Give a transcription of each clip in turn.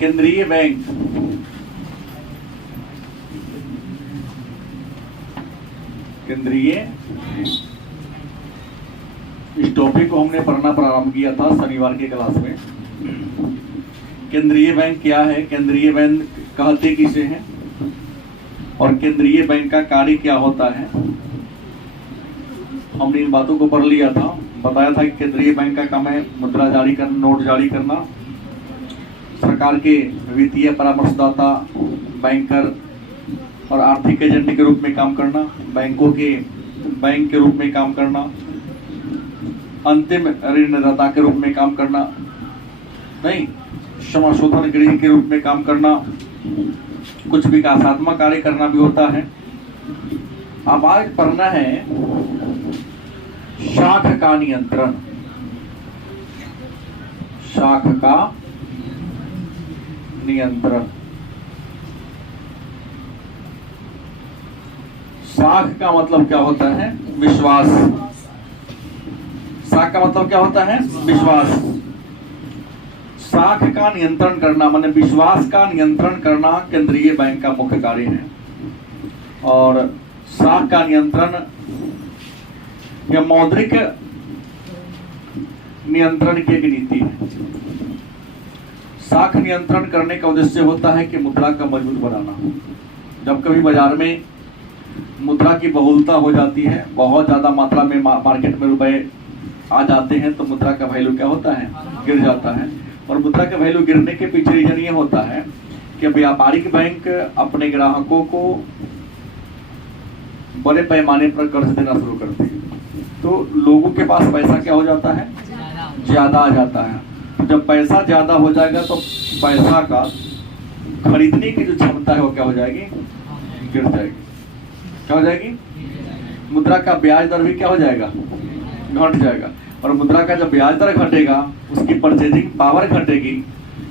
केंद्रीय बैंक इस टॉपिक को हमने पढ़ना प्रारंभ किया था शनिवार के क्लास में। केंद्रीय बैंक क्या है, केंद्रीय बैंक कहते किसे हैं और केंद्रीय बैंक का कार्य क्या होता है, हमने इन बातों को पढ़ लिया था। बताया था कि केंद्रीय बैंक का काम है मुद्रा जारी करना, नोट जारी करना, सरकार के वित्तीय परामर्शदाता, बैंकर और आर्थिक एजेंट के रूप में काम करना, बैंकों के बैंक के रूप में काम करना, अंतिम ऋणदाता के रूप में काम करना, नहीं समाशोधन गृह के रूप में काम करना, कुछ विकासात्मक कार्य करना भी होता है। अब आज पढ़ना है शाख का नियंत्रण। शाख का नियंत्रण। शाख का मतलब क्या होता है? विश्वास। शाख का मतलब क्या होता है? विश्वास। शाख का नियंत्रण करना माने विश्वास का नियंत्रण करना केंद्रीय बैंक का मुख्य कार्य है। और शाख का नियंत्रण या मौद्रिक नियंत्रण की एक नीति है। शाख नियंत्रण करने का उद्देश्य होता है कि मुद्रा का मजबूत बनाना। जब कभी बाजार में मुद्रा की बहुलता हो जाती है, बहुत ज्यादा मात्रा में मार्केट में रुपए आ जाते हैं, तो मुद्रा का वैल्यू क्या होता है? गिर जाता है। और मुद्रा का वैल्यू गिरने के पीछे रीजन ये होता है कि व्यापारिक बैंक अपने ग्राहकों को बड़े पैमाने पर कर्ज देना शुरू करते हैं, तो लोगों के पास पैसा क्या हो जाता है? ज्यादा आ जाता है। तो जब पैसा ज्यादा हो जाएगा तो पैसा का खरीदने की जो क्षमता है वो क्या हो जाएगी? गिर जाएगी। क्या हो जाएगी? मुद्रा का ब्याज दर भी क्या हो जाएगा? घट जाएगा। और मुद्रा का जब ब्याज दर घटेगा, उसकी परचेजिंग पावर घटेगी,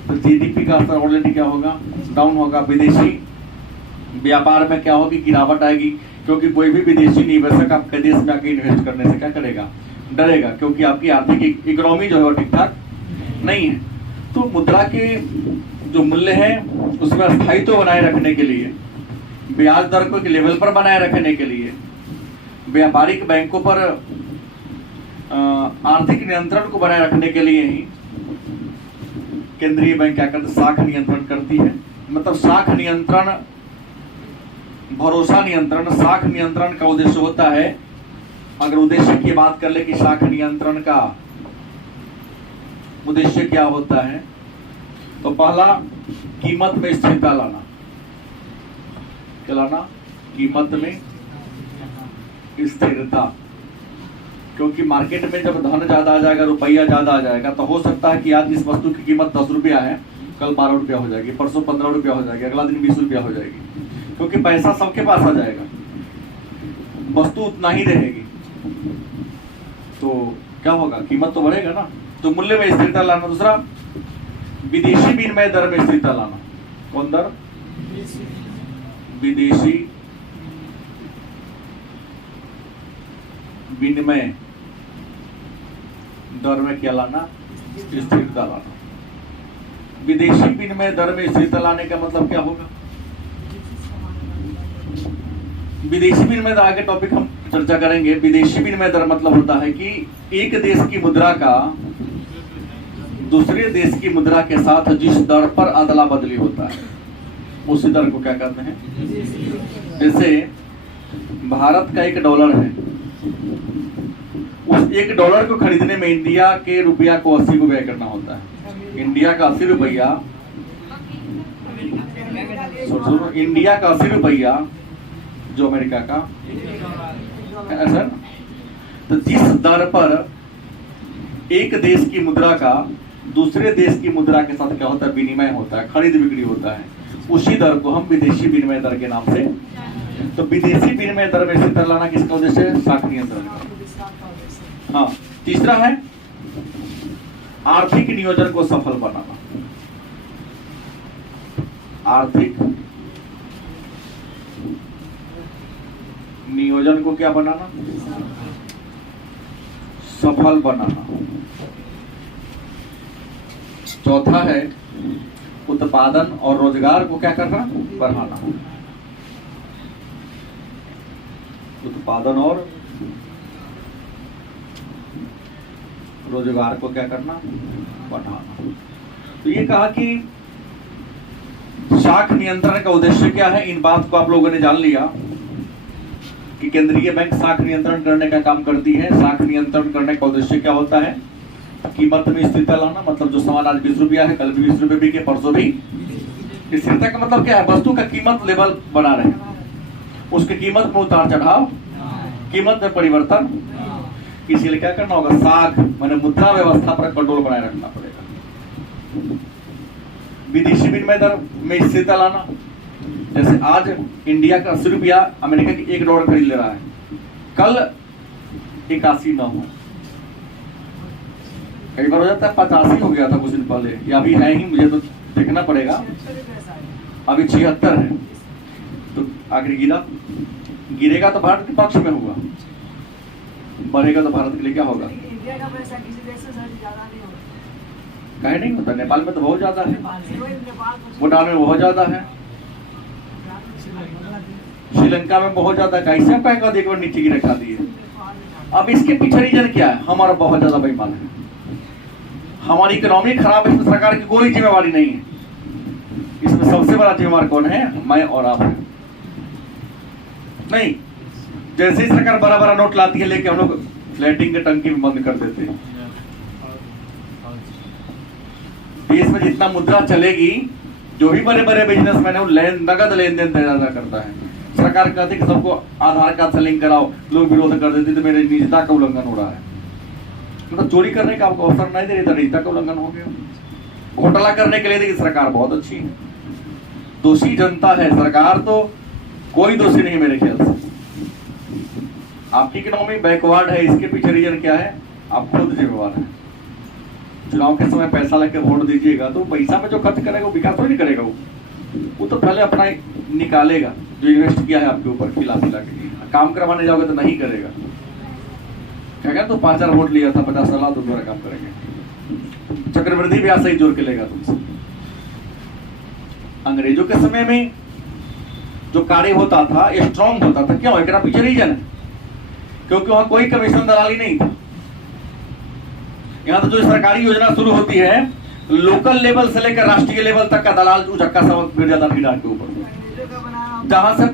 तो जीडीपी का स्तर ऑलरेडी क्या होगा? डाउन होगा। विदेशी व्यापार में क्या होगी? गिरावट आएगी, क्योंकि कोई भी विदेशी निवेशक आपके देश में आके इन्वेस्ट करने से क्या करेगा? डरेगा, क्योंकि आपकी आर्थिक इकोनॉमी जो है वो ठीक ठाक नहीं है। तो मुद्रा के जो मूल्य है उसमें स्थायित्व बनाए रखने के लिए, ब्याज दर को एक लेवल पर बनाए रखने के लिए, व्यापारिक बैंकों पर आर्थिक नियंत्रण को बनाए रखने के लिए ही केंद्रीय बैंक क्या करती? शाख नियंत्रण करती है। मतलब शाख नियंत्रण, भरोसा नियंत्रण, शाख नियंत्रण का उद्देश्य होता है। अगर उद्देश्य की बात कर ले कि शाख नियंत्रण का उद्देश्य क्या होता है, तो पहला कीमत में स्थिरता लाना। क्या लाना? कीमत में स्थिरता। क्योंकि मार्केट में जब धन ज्यादा आ जाएगा, रुपया ज्यादा आ जाएगा, तो हो सकता है कि आज इस वस्तु की कीमत 10 रुपया है, कल 12 रुपया हो जाएगी, परसों 15 रुपया हो जाएगी, अगला दिन 20 रुपया हो जाएगी, क्योंकि पैसा सबके पास आ जाएगा, वस्तु उतना ही रहेगी। तो क्या होगा? कीमत तो बढ़ेगा ना। तो मूल्य में स्थिरता लाना। दूसरा विदेशी विनिमय दर में स्थिरता लाना। कौन दर? विदेशी विनिमय दर में क्या लाना? स्थिरता लाना। विदेशी विनिमय दर में स्थिरता लाने का मतलब क्या होगा? विदेशी विनिमय दर आगे टॉपिक हम चर्चा करेंगे। विदेशी विनिमय दर मतलब होता है कि एक देश की मुद्रा का दूसरे देश की मुद्रा के साथ जिस दर पर अदला बदली होता है, उसी दर को क्या कहते हैं? जैसे भारत का $1 है, उस $1 को खरीदने में इंडिया के रुपया को 80 को व्यय करना होता है। इंडिया का 80 रुपया, इंडिया का 80 रुपया जो अमेरिका का, ऐसा। तो जिस दर पर एक देश की मुद्रा का दूसरे देश की मुद्रा के साथ क्या होता है? विनिमय होता है, खरीद बिक्री होता है, उसी दर को हम विदेशी विनिमय दर के नाम से। तो विदेशी विनिमय दर में स्थिरता लाना किसका उद्देश्य है? शाख नियंत्रण का। हाँ। तीसरा है आर्थिक नियोजन को सफल बनाना। आर्थिक नियोजन को क्या बनाना? सफल बनाना। चौथा है उत्पादन और रोजगार को क्या करना, बढ़ाना। उत्पादन और रोजगार को क्या करना, बढ़ाना। तो ये कहा कि शाख नियंत्रण का उद्देश्य क्या है, इन बात को आप लोगों ने जान लिया कि केंद्रीय बैंक शाख नियंत्रण करने का काम करती है। शाख नियंत्रण करने का उद्देश्य क्या होता है, कीमत में स्थिरता लाना, मतलब जो सामान आज 20 रुपया है कल भी 20 रुपये बिके, परसों भी। स्थिरता का मतलब क्या है, वस्तु का कीमत लेवल बना रहे, उसकी कीमत में उतार चढ़ाव, कीमत में परिवर्तन। इसीलिए क्या करना होगा, शाख माने मुद्रा व्यवस्था पर कंट्रोल बनाए रखना पड़ेगा। विदेशी विनिमय दर में स्थिरता लाना, जैसे आज इंडिया का 80 रुपया अमेरिका की $1 खरीद ले रहा है, कल 81 ना हो, कई बार हो जाता है 85 हो गया था कुछ दिन पहले, या अभी है ही, मुझे तो देखना पड़ेगा, अभी 76 है। तो आखिर गिरेगा तो भारत के पक्ष में होगा, बढ़ेगा तो भारत के लिए क्या होगा, इंडिया का पैसा किसी देश से ज्यादा नहीं होगा। कहे नहीं होता, नेपाल में तो बहुत ज्यादा है, भूटान में बहुत ज्यादा है, श्रीलंका में बहुत ज्यादा। कैसे आप कहेगा, एक बार नीचे की रखा दिए। अब इसके पीछे रीजन क्या है, हमारा बहुत ज्यादा बेईमान है, हमारी इकोनॉमी खराब है, इसमें सरकार की कोई जिम्मेवारी नहीं है। इसमें सबसे बड़ा जिम्मेवार कौन है, मैं और आप है। नहीं, जैसे ही सरकार बड़ा बड़ा नोट लाती है लेके हम लोग फ्लैटिंग के टंकी में बंद कर देते हैं। देश में जितना मुद्रा चलेगी, जो भी बड़े बड़े बिजनेसमैन है वो नगद लेन देन ज्यादा करता है। सरकार कहती है कि सबको आधार कार्ड से लिंक कराओ, लोग विरोध कर देते तो मेरे निजता का उल्लंघन हो रहा है। मतलब चोरी करने का आपको अवसर नहीं दे रही, तो निजता का उल्लंघन हो गया। घोटाला करने के लिए देखिए सरकार बहुत अच्छी है, दोषी जनता है, सरकार तो कोई दोषी नहीं मेरे ख्याल से। आपकी इकोनॉमी बैकवर्ड है, इसके पीछे रीजन क्या है, आप खुद जिम्मेवार है। चुनाव के समय पैसा लेकर वोट दीजिएगा तो पैसा में जो खर्च करेगा वो विकास तो नहीं करेगा, वो तो पहले अपना निकालेगा जो इन्वेस्ट किया है आपके ऊपर, खिला पिला के। काम करवाने जाओगे तो नहीं करेगा, क्या तो 5,000 वोट लिया था, 50 साल तो दोबारा काम करेंगे, चक्रवृद्धि ब्याज सही जोड़ के लेगा तुमसे। अंग्रेजों के समय में जो कार्य होता था स्ट्रॉन्ग होता था, क्यों, एक पीछे रीजन है, क्योंकि वहां कोई कमीशन दलाली नहीं था। यहाँ तो जो सरकारी योजना शुरू होती है, लोकल लेवल से लेकर राष्ट्रीय लेवल तक का दलाल उचक्का सब गिर जाता ठेकेदार के ऊपर। जहां से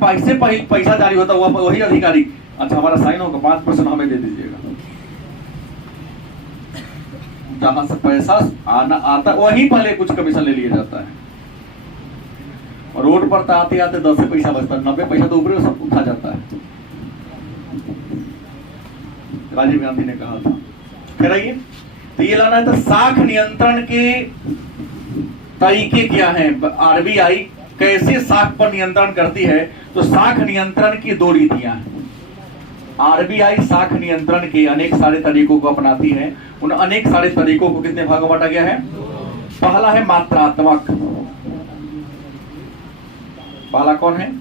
पैसा जारी होता हुआ वही अधिकारी, अच्छा हमारा साइन होगा 5% हमें दे दीजिएगा। जहां से पैसा आना आता वही पहले कुछ कमीशन ले लिया जाता है, और रोड पर तो आते आते 10 से पैसा बचता है, 90 पैसा तो ऊपर सब उठा जाता है। राजीव गांधी ने कहा था। फिर आइए, तो ये लाना है, तो शाख नियंत्रण के तरीके क्या हैं, आरबीआई कैसे शाख पर नियंत्रण करती है। तो शाख नियंत्रण की 2 रीतियां हैं। आरबीआई शाख नियंत्रण के अनेक सारे तरीकों को अपनाती है। उन अनेक सारे तरीकों को कितने भागों में बांटा गया है। पहला है मात्रात्मक, पहला कौन है,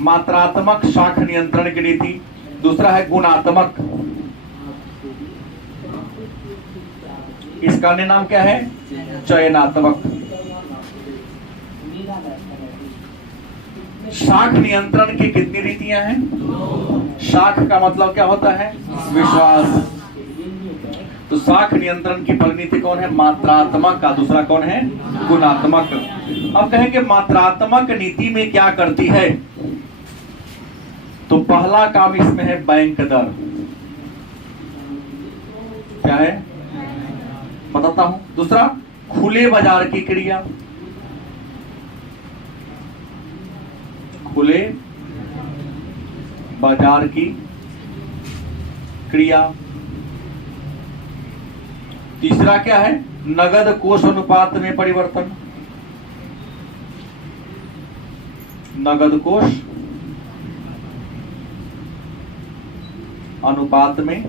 मात्रात्मक शाख नियंत्रण की नीति। दूसरा है गुणात्मक, इसका अन्य नाम क्या है, चयनात्मक। शाख नियंत्रण की कितनी रीतियां हैं। शाख का मतलब क्या होता है, विश्वास। तो शाख नियंत्रण की पहली नीति कौन है, मात्रात्मक का, दूसरा कौन है, गुणात्मक। अब कहेंगे मात्रात्मक नीति में क्या करती है, तो पहला काम इसमें है बैंक दर। क्या है बताता हूं। दूसरा खुले बाजार की क्रिया, खुले बाजार की क्रिया। तीसरा क्या है, नगद कोष अनुपात में परिवर्तन, नगद कोष अनुपात में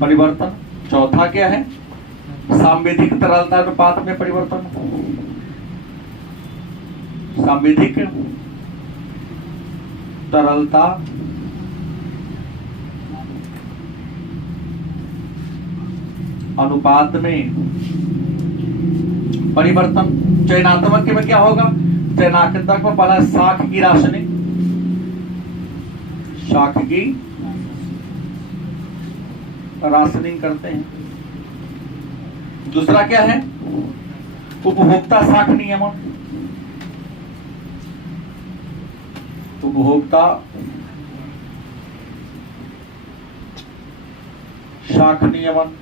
परिवर्तन। चौथा क्या है, सांविधिक तरलता अनुपात में परिवर्तन, सांविधिक तरलता अनुपात में परिवर्तन। चयनात्मक के में क्या होगा? चयनात्मक में पहला शाख की राशनिंग, शाख की राशनिंग करते हैं। दूसरा क्या है? उपभोक्ता शाख नियमन। उपभोक्ता शाख नियमन।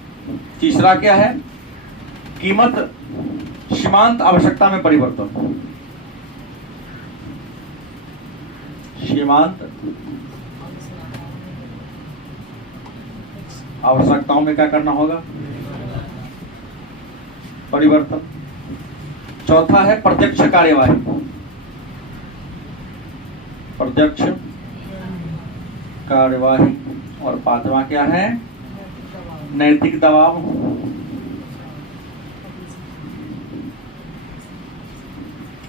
तीसरा क्या है? कीमत सीमांत आवश्यकता में परिवर्तन। सीमांत आवश्यकताओं में क्या करना होगा? परिवर्तन। चौथा है प्रत्यक्ष कार्यवाही, प्रत्यक्ष कार्यवाही। और पांचवा क्या है? नैतिक दबाव।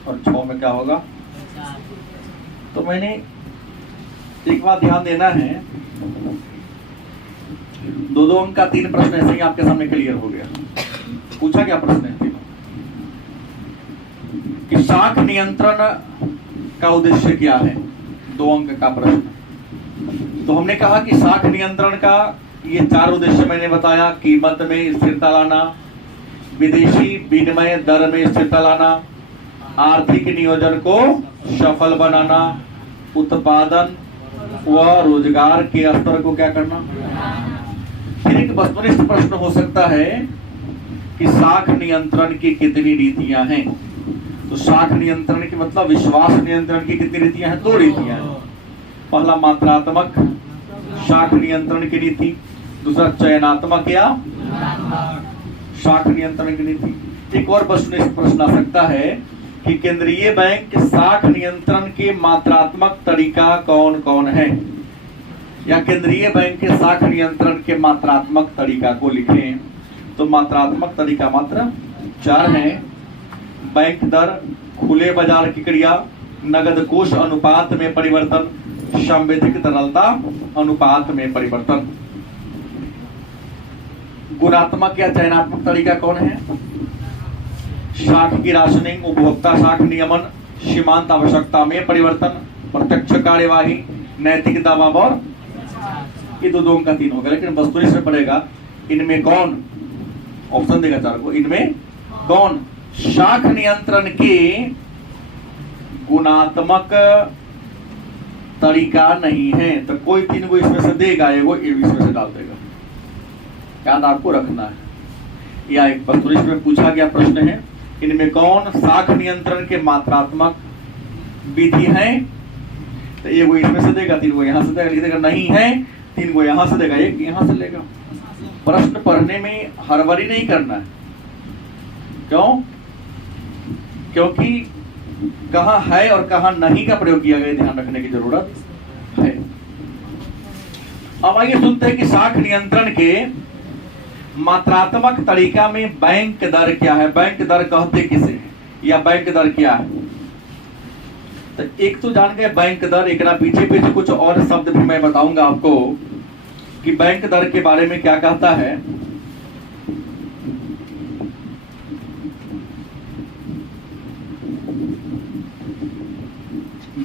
और 6 में क्या होगा? तो मैंने एक बात ध्यान देना है, 2-2 अंक का 3 प्रश्न ऐसे ही आपके सामने क्लियर हो गया। पूछा क्या प्रश्न है कि शाख नियंत्रण का उद्देश्य क्या है? 2 अंक का प्रश्न। तो हमने कहा कि शाख नियंत्रण का ये 4 उद्देश्य मैंने बताया। कीमत में स्थिरता लाना, विदेशी विनिमय दर में स्थिरता लाना, आर्थिक नियोजन को सफल बनाना, उत्पादन व रोजगार के स्तर को क्या करना। फिर एक वस्तुनिष्ठ प्रश्न हो सकता है कि शाख नियंत्रण की कितनी रीतियां हैं? तो शाख नियंत्रण की मतलब विश्वास नियंत्रण की कितनी रीतियां हैं? 2 रीतियां हैं। पहला मात्रात्मक शाख नियंत्रण की नीति, दूसरा चयनात्मक या शाख नियंत्रण की नीति। एक और वस्तुनिष्ठ प्रश्न आ सकता है कि केंद्रीय बैंक शाख नियंत्रण के मात्रात्मक तरीका कौन कौन है? या केंद्रीय बैंक के शाख नियंत्रण के मात्रात्मक तरीका को लिखें। तो मात्रात्मक तरीका मात्र 4 है। बैंक दर, खुले बाजार की क्रिया, नगद कोष अनुपात में परिवर्तन, संविधिक तरलता अनुपात में परिवर्तन। गुणात्मक या चयनात्मक तरीका कौन है? शाख की राशनिंग, उपभोक्ता शाख नियमन, सीमांत आवश्यकता में परिवर्तन, प्रत्यक्ष कार्यवाही, नैतिक दबाव। और ये 2-2 अंक का 3 होगा। लेकिन वस्तुनिष्ठ में पड़ेगा इनमें कौन, ऑप्शन देगा 4 को, इनमें कौन शाख नियंत्रण के गुणात्मक तरीका नहीं है? तो कोई 3 को इसमें से देगा, एगो इसमें से डाल देगा। याद आपको रखना है। या एक वस्तुनिष्ठ में पूछा गया प्रश्न है, इनमें कौन शाख नियंत्रण के मात्रात्मक विधि है? तो एगो इसमें से देगा, 3 को यहां से देगा, लिख देगा नहीं है, 3 को यहां से देगा, 1 यहां से लेगा। प्रश्न पढ़ने में हड़बड़ी नहीं करना है। क्यों? क्योंकि कहां है और कहां नहीं का प्रयोग किया गया, ध्यान रखने की जरूरत है। अब आइए सुनते हैं कि शाख नियंत्रण के मात्रात्मक तरीका में बैंक दर क्या है, बैंक दर कहते किसे हैं, या बैंक दर क्या है? तो एक तो जान गए बैंक दर, एक ना पीछे पीछे कुछ और शब्द भी मैं बताऊंगा आपको कि बैंक दर के बारे में क्या कहता है।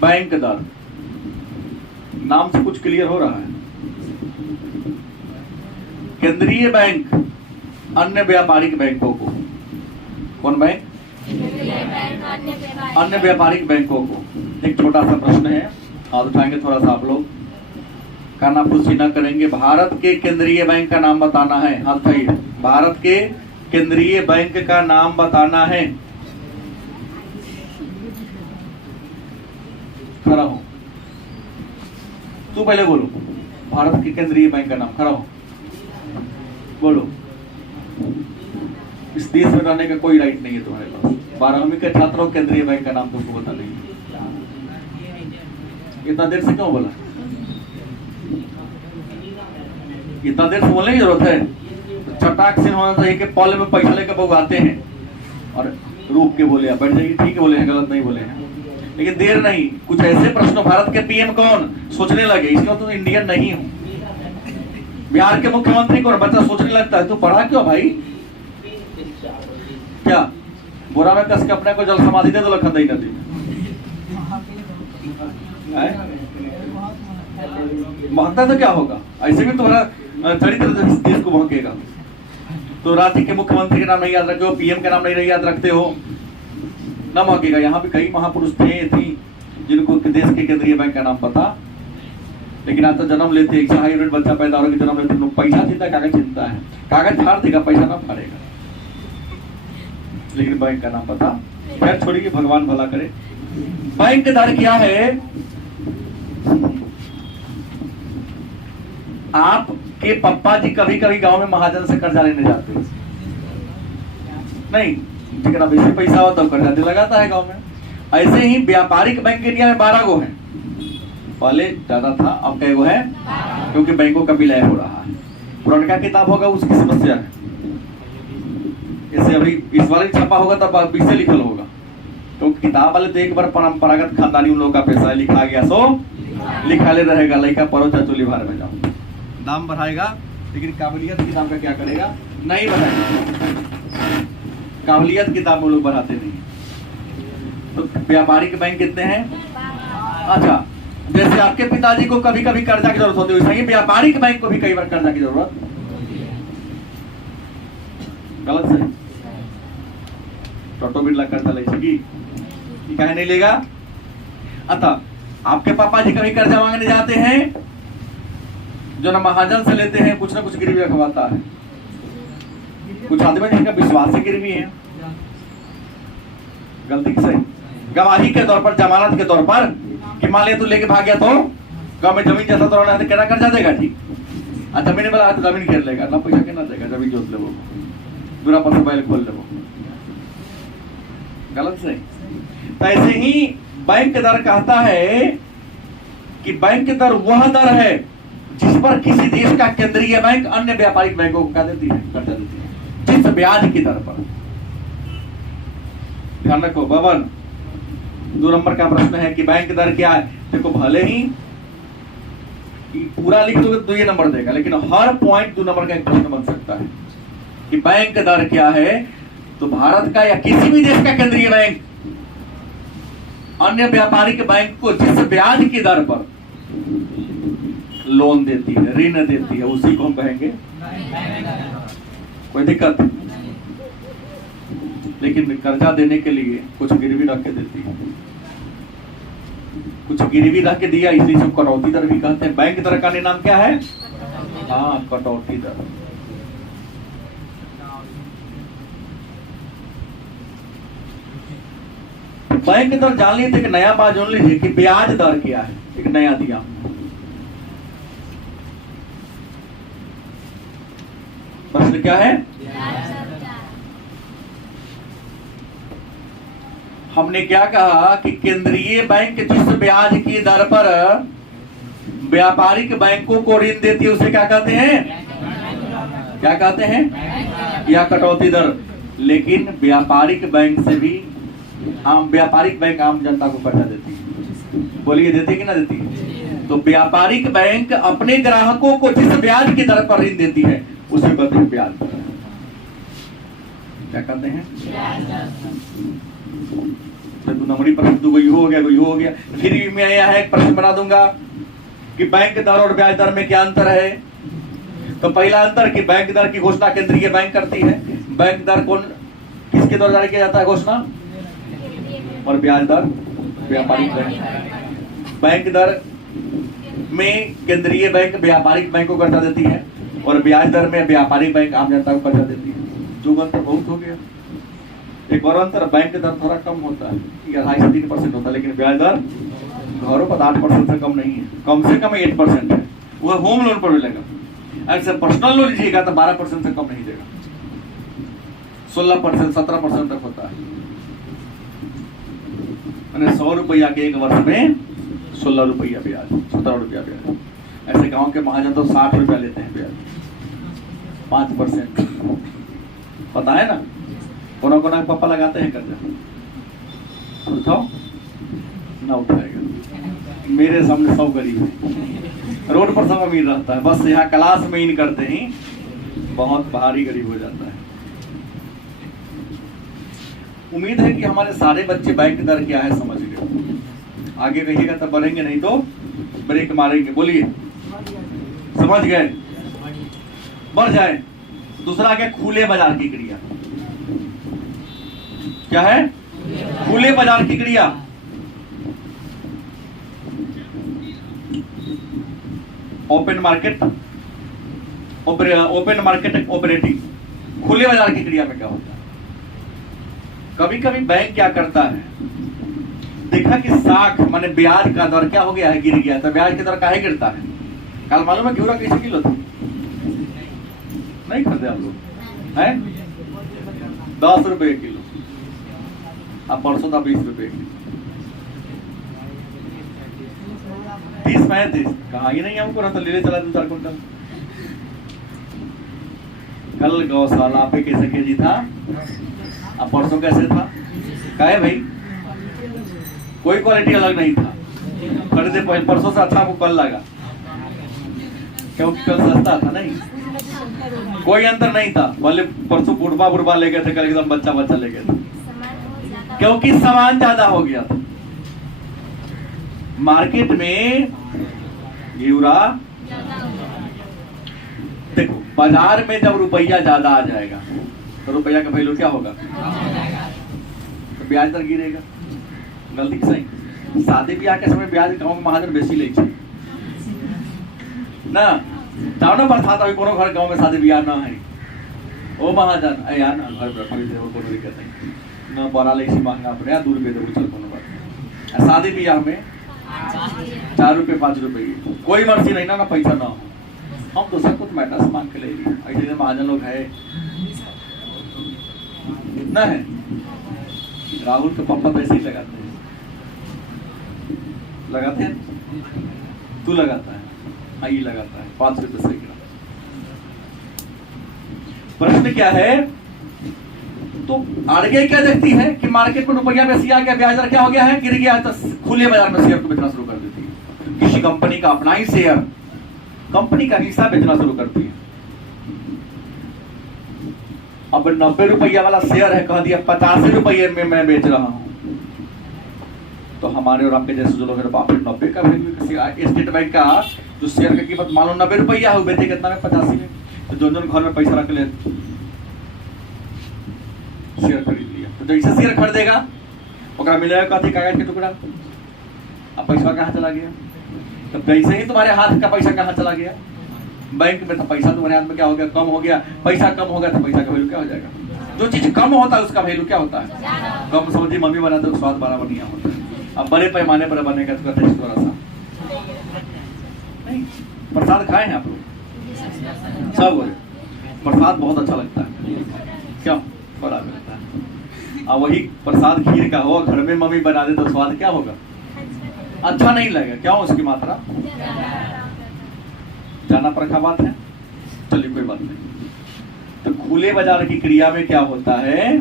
बैंक दर नाम से कुछ क्लियर हो रहा है। केंद्रीय बैंक अन्य व्यापारिक बैंकों को, कौन बैंक? अन्य व्यापारिक बैंकों को। एक छोटा सा प्रश्न है, हाथ उठाएंगे थोड़ा सा आप लोग, कानाफूसी ना करेंगे। भारत के केंद्रीय बैंक का नाम बताना है। हाथ उठाइए। भारत के केंद्रीय बैंक का नाम बताना है। खड़ा हो, तू पहले बोलो। भारत के केंद्रीय बैंक का नाम, खड़ा हो बोलो। इस देश में रहने का कोई राइट नहीं है तुम्हारे पास। 12वीं के छात्रों केंद्रीय बैंक का नाम तुमको बता देंगे। इतना देर से क्यों बोला? इतना देर से बोलने की जरूरत है? चटाक से होना चाहिए कि पॉल में पैसा लेकर लोग आते हैं और रुक के बोले, बैठ जाइए, ठीक है बोले हैं, गलत नहीं बोले हैं। लेकिन देर नहीं, कुछ ऐसे प्रश्न, भारत के पीएम कौन, सोचने लगे। इसका तो इंडियन नहीं हूं। बिहार के मुख्यमंत्री को बच्चा सोचने लगता है, तू पढ़ा क्यों भाई? क्या बोरा में कस के अपने को जल समाधि दे दो लखनदई नदी में, महत्ता तो क्या होगा? ऐसे भी तुम्हारा चरित्र इस देश को भड़केगा। तो राज्य के मुख्यमंत्री के नाम नहीं याद रखे हो, पीएम का नाम नहीं याद रखते हो, न महकेगा। यहाँ भी कई महापुरुष थे थी जिनको देश के केंद्रीय बैंक का नाम पता, लेकिन आज तो जन्म लेते एक हाई रेट बच्चा पैदा होकर जन्म लेते लोग पैसा चिंता, कागज चिंता है, कागज फाड़ देगा, पैसा ना फाड़ेगा, लेकिन बैंक का नाम पता। खैर छोड़िए, भगवान भला करे। बैंक दर क्या है? आपके पप्पा जी कभी कभी गांव में महाजन से कर्जा लेने जाते हैं, नहीं जितना बेसी पैसा हो तब कर्जा दे लगाता है गांव में। ऐसे ही व्यापारिक बैंक इंडिया में 12 गो है, पहले ज्यादा था, अब कई गो है? क्योंकि बैंकों का विलय हो रहा है। पुराना किताब होगा उसकी समस्या है, जैसे अभी इस बार छपा होगा तब 20 से लिखल होगा, तो किताब वाले तो एक बार परंपरागत खानदानी उन लोगों का पैसा लिखा गया सो लिखा ले रहेगा, लड़का परो चचोली भार में जाओ, दाम बढ़ाएगा, लेकिन काबिलियत किताब का क्या करेगा? नहीं बढ़ाएगा। काबिलियत किताब में लोग बढ़ाते नहीं। तो व्यापारिक बैंक कितने हैं? अच्छा, जैसे आपके पिताजी को कभी कभी कर्जा की जरूरत होती है, वैसे ही व्यापारिक बैंक को भी कई बार कर्जा की जरूरत। गलत सही? टोटो बिरला कर्जा ले सकी, कहे नहीं लेगा। अतः आपके पापा जी कभी कर्जा मांगने जाते हैं, जो ना महाजन से लेते हैं, कुछ ना कुछ गिरवी रखवाता है। कुछ आदमी जिनका विश्वास ही गिरवी है, गलती से गवाही के तौर पर, जमानत के तौर पर, कि मान लिया तू लेके भाग गया तो गाँव में जमीन जैसा तो कहना कर्जा देगा, ठीक। अच्छा जमीन वाला तो जमीन घेर लेगा ना, पैसा कहना देगा, जमीन जोत ले वो पूरा पशु बैल खोल ले वो। गलत सही? तो ऐसे ही बैंक दर कहता है कि बैंक दर वह दर है जिस पर किसी देश का केंद्रीय बैंक अन्य व्यापारिक बैंकों को क्या देती है? कर्जा देती है, जिस ब्याज की दर पर। ध्यान रखो बबन, 2 नंबर का प्रश्न है कि बैंक दर क्या है। देखो भले ही पूरा लिख दोगे तो 2 नंबर देगा, लेकिन हर पॉइंट 2 नंबर का एक प्रश्न बन सकता है कि बैंक दर क्या है। तो भारत का या किसी भी देश का केंद्रीय बैंक अन्य व्यापारिक बैंक को जिस ब्याज की दर पर लोन देती है, ऋण देती है, उसी को हम कहेंगे। कोई दिक्कत? लेकिन कर्जा देने के लिए कुछ गिरवी रख के देती है, कुछ गिरवी रख के दिया, इसलिए सब कटौती दर भी कहते हैं। बैंक दर का नाम क्या है? हाँ, कटौती दर। बैंक दर जान लीजिए, एक नया बात जान लीजिए कि ब्याज दर क्या है, एक नया दिया। प्रश्न क्या है? हमने क्या कहा कि केंद्रीय बैंक जिस ब्याज की दर पर व्यापारिक बैंकों को ऋण देती है उसे क्या कहते हैं? क्या कहते हैं? या कटौती दर। लेकिन व्यापारिक बैंक से भी व्यापारिक बैंक आम जनता को कर्जा देती है। बोलिए देती है कि ना देती है? तो व्यापारिक बैंक अपने ग्राहकों को जिस ब्याज की दर पर ऋण देती है उसे कहते हैं ब्याज दर। क्या कहते हैं? तो नंबरी प्रश्न तो कोई हो गया, कोई हो गया। फिर मैं यहाँ एक प्रश्न बना दूंगा कि बैंक दर और ब्याज दर में क्या अंतर है। तो पहला अंतर कि बैंक दर की घोषणा केंद्रीय बैंक करती है। बैंक दर कौन किसके द्वारा जारी किया जाता है घोषणा? और ब्याज दर व्यापारिक बैंक। बैंक दर में केंद्रीय बैंक व्यापारिक बैंक को कर्जा देती है और ब्याज दर में व्यापारिक बैंक आम जनता को कर्जा देती है। जो अंतर बहुत हो गया। एक और अंतर, बैंक दर थोड़ा कम होता है, 2.5 से 3% होता है, लेकिन ब्याज दर घरों पर 8% से कम नहीं है, कम से कम 8% है। वह होम लोन पर मिलेगा। अगर पर्सनल लोन लीजिएगा तो 12% से कम नहीं देगा, 16%, 17% तक होता है। 100 रुपया के एक वर्ष में 16 रुपया ब्याज, 17 रुपया ब्याज। ऐसे गांव के महाजन तो 60 रुपया लेते हैं ब्याज, 5%। पता है ना, कोना कोना पापा लगाते हैं कर्जा। उठाओ ना उठाएगा। मेरे सामने सब गरीब है, रोड पर सब अमीर रहता है, बस यहाँ क्लास में इन करते ही बहुत भारी गरीब हो जाता है। उम्मीद है कि हमारे सारे बच्चे बैंक दर क्या है समझ गए। आगे कहिएगा तब बढ़ेंगे, नहीं तो ब्रेक मारेंगे। बोलिए, समझ गए? बढ़ जाए। दूसरा आ गया खुले बाजार की क्रिया। क्या है? खुले बाजार की क्रिया। Open market operating. खुले बाजार की क्रिया में क्या होता है? कभी कभी बैंक क्या करता है, देखा कि साख माने ब्याज का दर क्या हो गया है, गिर गया। तो ब्याज की दर काहे गिरता है? कल मालूम है घिउरा कैसे किलो था? नहीं खरीदे आप लोग? है 10 रुपए किलो, अब परसों था 20 रुपए किलो। 30 कहा ही नहीं हमको, तो ले चला 2-4 कुंटल। कल गौशाला पे कैसे केजी था, अब परसों कैसे था? काहे भाई? कोई क्वालिटी अलग नहीं था। खरीदे पहले परसों से अच्छा आपको कल लगा, क्योंकि कल सस्ता था। नहीं, कोई अंतर नहीं था। पहले परसों बुढ़बा ले गए थे, कल एकदम बच्चा ले गए थे, क्योंकि सामान ज्यादा हो गया था। मार्केट में घिउरा, देखो बाजार में जब रुपया ज्यादा आ जाएगा तो रुपया का वैल्यू क्या होगा? तो ब्याज दर गिरेगा। गलती की सही? शादी ब्याह के समय ब्याज गाँव में महाजन बेसी ले ना, जाओ ना बरसात अभी कोनो घर गाँव में शादी ब्याह ना है, ओ महाजन यार ना घर पर खरीदे हो, कोनो दिक्कत नहीं ना, बड़ा ले महंगा पड़े यार, 2 रुपये दे चल कोनो बात। शादी ब्याह में 4 रुपये 5 रुपये कोई मर्जी नहीं ना पैसा ना हो, हम तो सब कुछ मैटर से मांग के ले लिए। ऐसे महाजन लोग है, इतना है। राहुल के पापा पैसे ही लगाते हैं, तू लगाता है? हाँ, ये लगाता है 5 रुपये सही। प्रश्न क्या है? तो आरबीआई क्या देखती है कि मार्केट में रुपया बेसी आ गया, ब्याज दर क्या हो गया है, गिर गया है, तो खुले बाजार में शेयर को बेचना शुरू कर देती है। किसी कंपनी का अपना ही शेयर, कंपनी का हिस्सा बेचना शुरू करती है। अब 90 रुपया वाला शेयर है, कह दिया 85 रुपये में मैं बेच रहा हूं, तो हमारे और आपके जैसे जो लोग 90 का वैल्यू, स्टेट बैंक का जो शेयर की कीमत मान लो 90 रुपया है, बेचे कितना में 85 में, तो जो घर में पैसा रख ले शेयर खरीद लिया। तो जैसे शेयर खरीदेगा ओकरा मिलेगा कथी, कागज के टुकड़ा। अब पैसा कहाँ चला गया? तो जैसे ही तुम्हारे हाथ का पैसा कहाँ चला गया? बैंक में। तो पैसा तुम्हारे हाथ में क्या हो गया? कम हो गया। पैसा कम हो गया तो पैसा का वैल्यू क्या हो जाएगा? जो चीज कम होता है उसका वैल्यू क्या होता है? कम। समझिए मम्मी बनाते तो स्वाद बराबर नहीं होता है। अब बड़े पैमाने पर बनेगा तो टेस्ट थोड़ा सा नहीं। प्रसाद खाए हैं आप लोग? सब बोले प्रसाद बहुत अच्छा लगता है, क्यों? बड़ा मिलता है। अब वही प्रसाद खीर का हो, घर में मम्मी बना दे तो स्वाद क्या होगा? अच्छा नहीं लगेगा। क्यों? उसकी मात्रा जाना परखा बात है। चलिए कोई बात नहीं। तो खुले बाजार की क्रिया में क्या होता है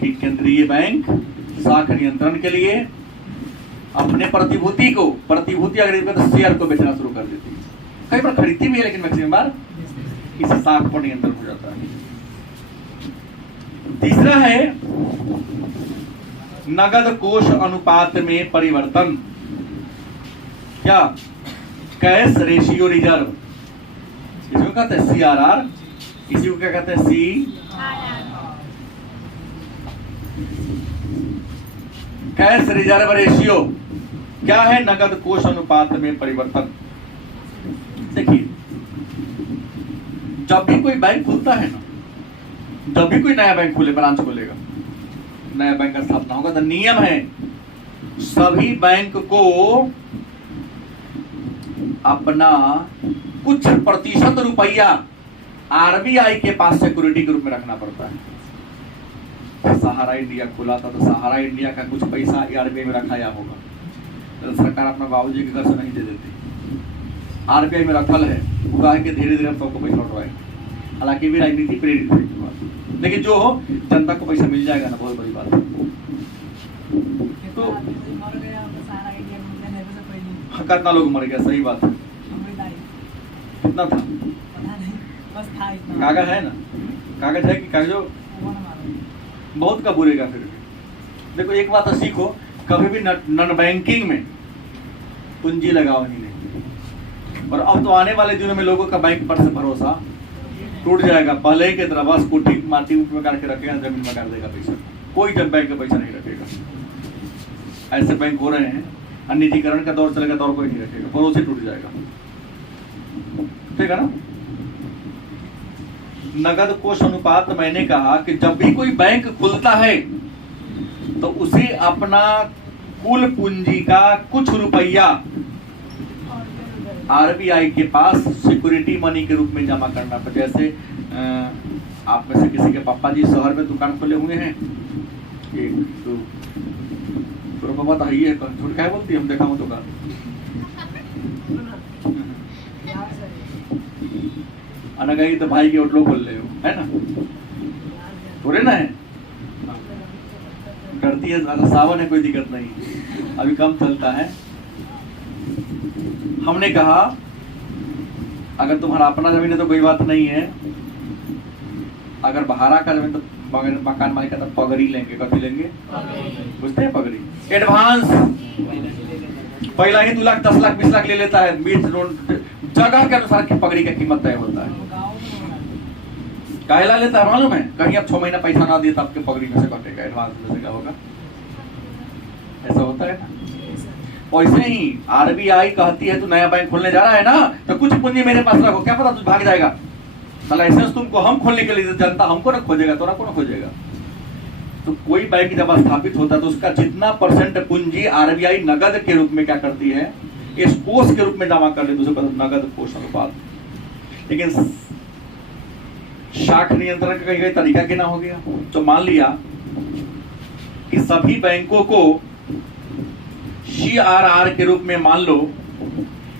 कि केंद्रीय बैंक साख नियंत्रण के लिए अपने प्रतिभूति अगर तो शेयर को बेचना शुरू कर देती है। कई बार खरीदती भी है, लेकिन मैक्सिमम बार इस साख पर नियंत्रण हो जाता है। तीसरा है नगद कोष अनुपात में परिवर्तन। क्या? कैश रेशियो रिजर्व, इसको कहते हैं CRR, इसी को क्या कहते हैं? Cash reserve ratio. क्या है? नगद कोष अनुपात में परिवर्तन। देखिए, जब भी कोई बैंक खुलता है ना, जब भी कोई नया बैंक खुले, ब्रांच खोलेगा, नया बैंक का स्थापना होगा, तो नियम है सभी बैंक को अपना कुछ प्रतिशत रुपया आरबीआई के पास सिक्योरिटी के रूप में रखना पड़ता है। सहारा इंडिया खुला था तो सहारा इंडिया का कुछ पैसा आरबीआई में रखाया होगा, तो सरकार अपना बाबूजी के घर से नहीं दे देती, आरबीआई में रखल है, वो है कि धीरे धीरे हम सबको पैसा लौटवाए। हालांकि भी राजनीति प्रेरित है, लेकिन जो हो जनता को पैसा मिल जाएगा ना, बहुत बड़ी बात है। तो कितना लोग मर गया? सही बात है। कितना था? कागज है ना? कागज है कि कागजों बहुत का बुरेगा फिर भी। देखो एक बात सीखो, कभी भी नॉन बैंकिंग में पूंजी लगाओ ही नहीं। और अब तो आने वाले दिनों में लोगों का बैंक पर से भरोसा टूट जाएगा। पहले की तरह बस कुटी माटी में करके रखेगा, जमीन में कर देगा पैसा, कोई जब बैंक का पैसा नहीं रखेगा। ऐसे बैंक हो रहे हैं, निजीकरण का दौर चलेगा, दौर कोई नहीं रखेगा, भरोसे टूट जाएगा। ठीक है ना। नगद कोष अनुपात, मैंने कहा कि जब भी कोई बैंक खुलता है तो उसे अपना कुल पूंजी का कुछ रुपया आरबीआई के पास सिक्योरिटी मनी के रूप में जमा करना पड़ता। जैसे आप में से किसी के पापा जी शहर में दुकान खोले हुए हैं, एक तो पापा तो है, झूठ क्या बोलती है, हम देखा हूँ दुकान। अना गई तो भाई के होटलो खोल रहे हो, है ना, थोड़े ना है, करती है, सावन है, कोई दिक्कत नहीं, अभी कम चलता है। हमने कहा अगर तुम्हारा अपना जमीन है तो कोई बात नहीं है, अगर भाड़ा का जमीन तो मकान मालिक का तो पगड़ी लेंगे। कभी लेंगे, बुझते हैं पगड़ी, एडवांस पहला ही 2 लाख 10 लाख 20 लाख ले लेता है। बीच जगह के अनुसार की पगड़ी का कीमत तय होता है। काहेला लेता है मालूम है, कहीं आप 6 महीना पैसा ना दिए तो आपके पगड़ी में से कटेगा, एडवांस में से क्या होगा, ऐसा होता है ना। वैसे ही आरबीआई कहती है तू नया बैंक खोलने जा रहा है ना, तो कुछ पूंजी मेरे पास रखो, क्या पता तू भाग जाएगा, लाइसेंस तुमको हम खोलने के लिए, जनता हमको ना खोजेगा, तोरा को ना खोजेगा। तो कोई बैंक जब स्थापित होता है तो उसका जितना % पूंजी आरबीआई नगद के रूप में क्या करती है, इस कोष के रूप में जमा कर लेती है, उसे नगद कोष अनुपात। लेकिन शाख नियंत्रण का कहीं तरीका क्या ना हो गया, तो मान लिया कि सभी बैंकों को CRR के रूप में मान लो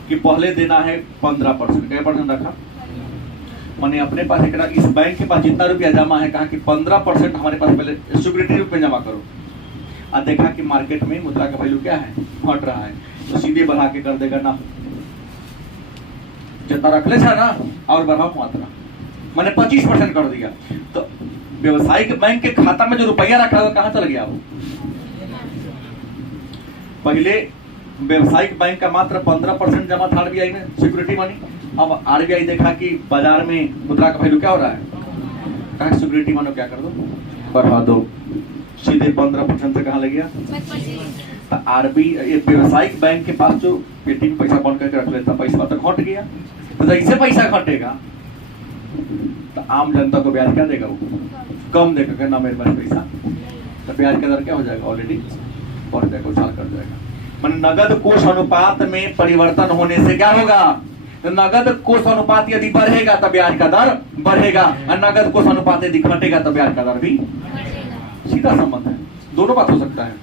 कि पहले देना है 15%। क्या % रखा, मैंने अपने पास एक, इस बैंक के पास जितना रुपया जमा है, कहा कि 15% हमारे पास पहले सिक्योरिटी रूप में जमा करो। और देखा कि मार्केट में मुद्रा का वैल्यू क्या है, घट रहा है, तो सीधे बढ़ा के कर देगा ना, जितना रख ले ना और बढ़ाओ मात्रा, मैंने 25% कर दिया। तो व्यवसायिक बैंक के खाता में जो रुपया रखा हुआ कहां चल गया वो। पहले व्यवसायिक बैंक का मात्र 15% जमा था आरबीआई में सिक्योरिटी मनी। अब आरबीआई देखा कि बाजार में मुद्रा का वैल्यू क्या हो रहा है, कहा सिक्योरिटी मनी क्या कर दो, बढ़ा दो, सीधे 15% से कहां ले गया। तो आरबीआई व्यवसायिक बैंक के पास जो पेटी में पैसा बंद करके रख लेता, पैसा तो घट गया। तो जैसे पैसा घटेगा तो आम जनता को ब्याज क्या देगा, वो कम देगा, कहना मेरे पास पैसा, तो ब्याज का दर क्या हो जाएगा, ऑलरेडी बढ़ जाएगा, उछाल कर जाएगा। मन नगद कोष अनुपात में परिवर्तन होने से क्या होगा, तो नगद कोष अनुपात यदि बढ़ेगा तो ब्याज का दर बढ़ेगा, और नगद कोष अनुपात यदि घटेगा तो ब्याज का दर भी, सीधा संबंध है, दोनों बात हो सकता है।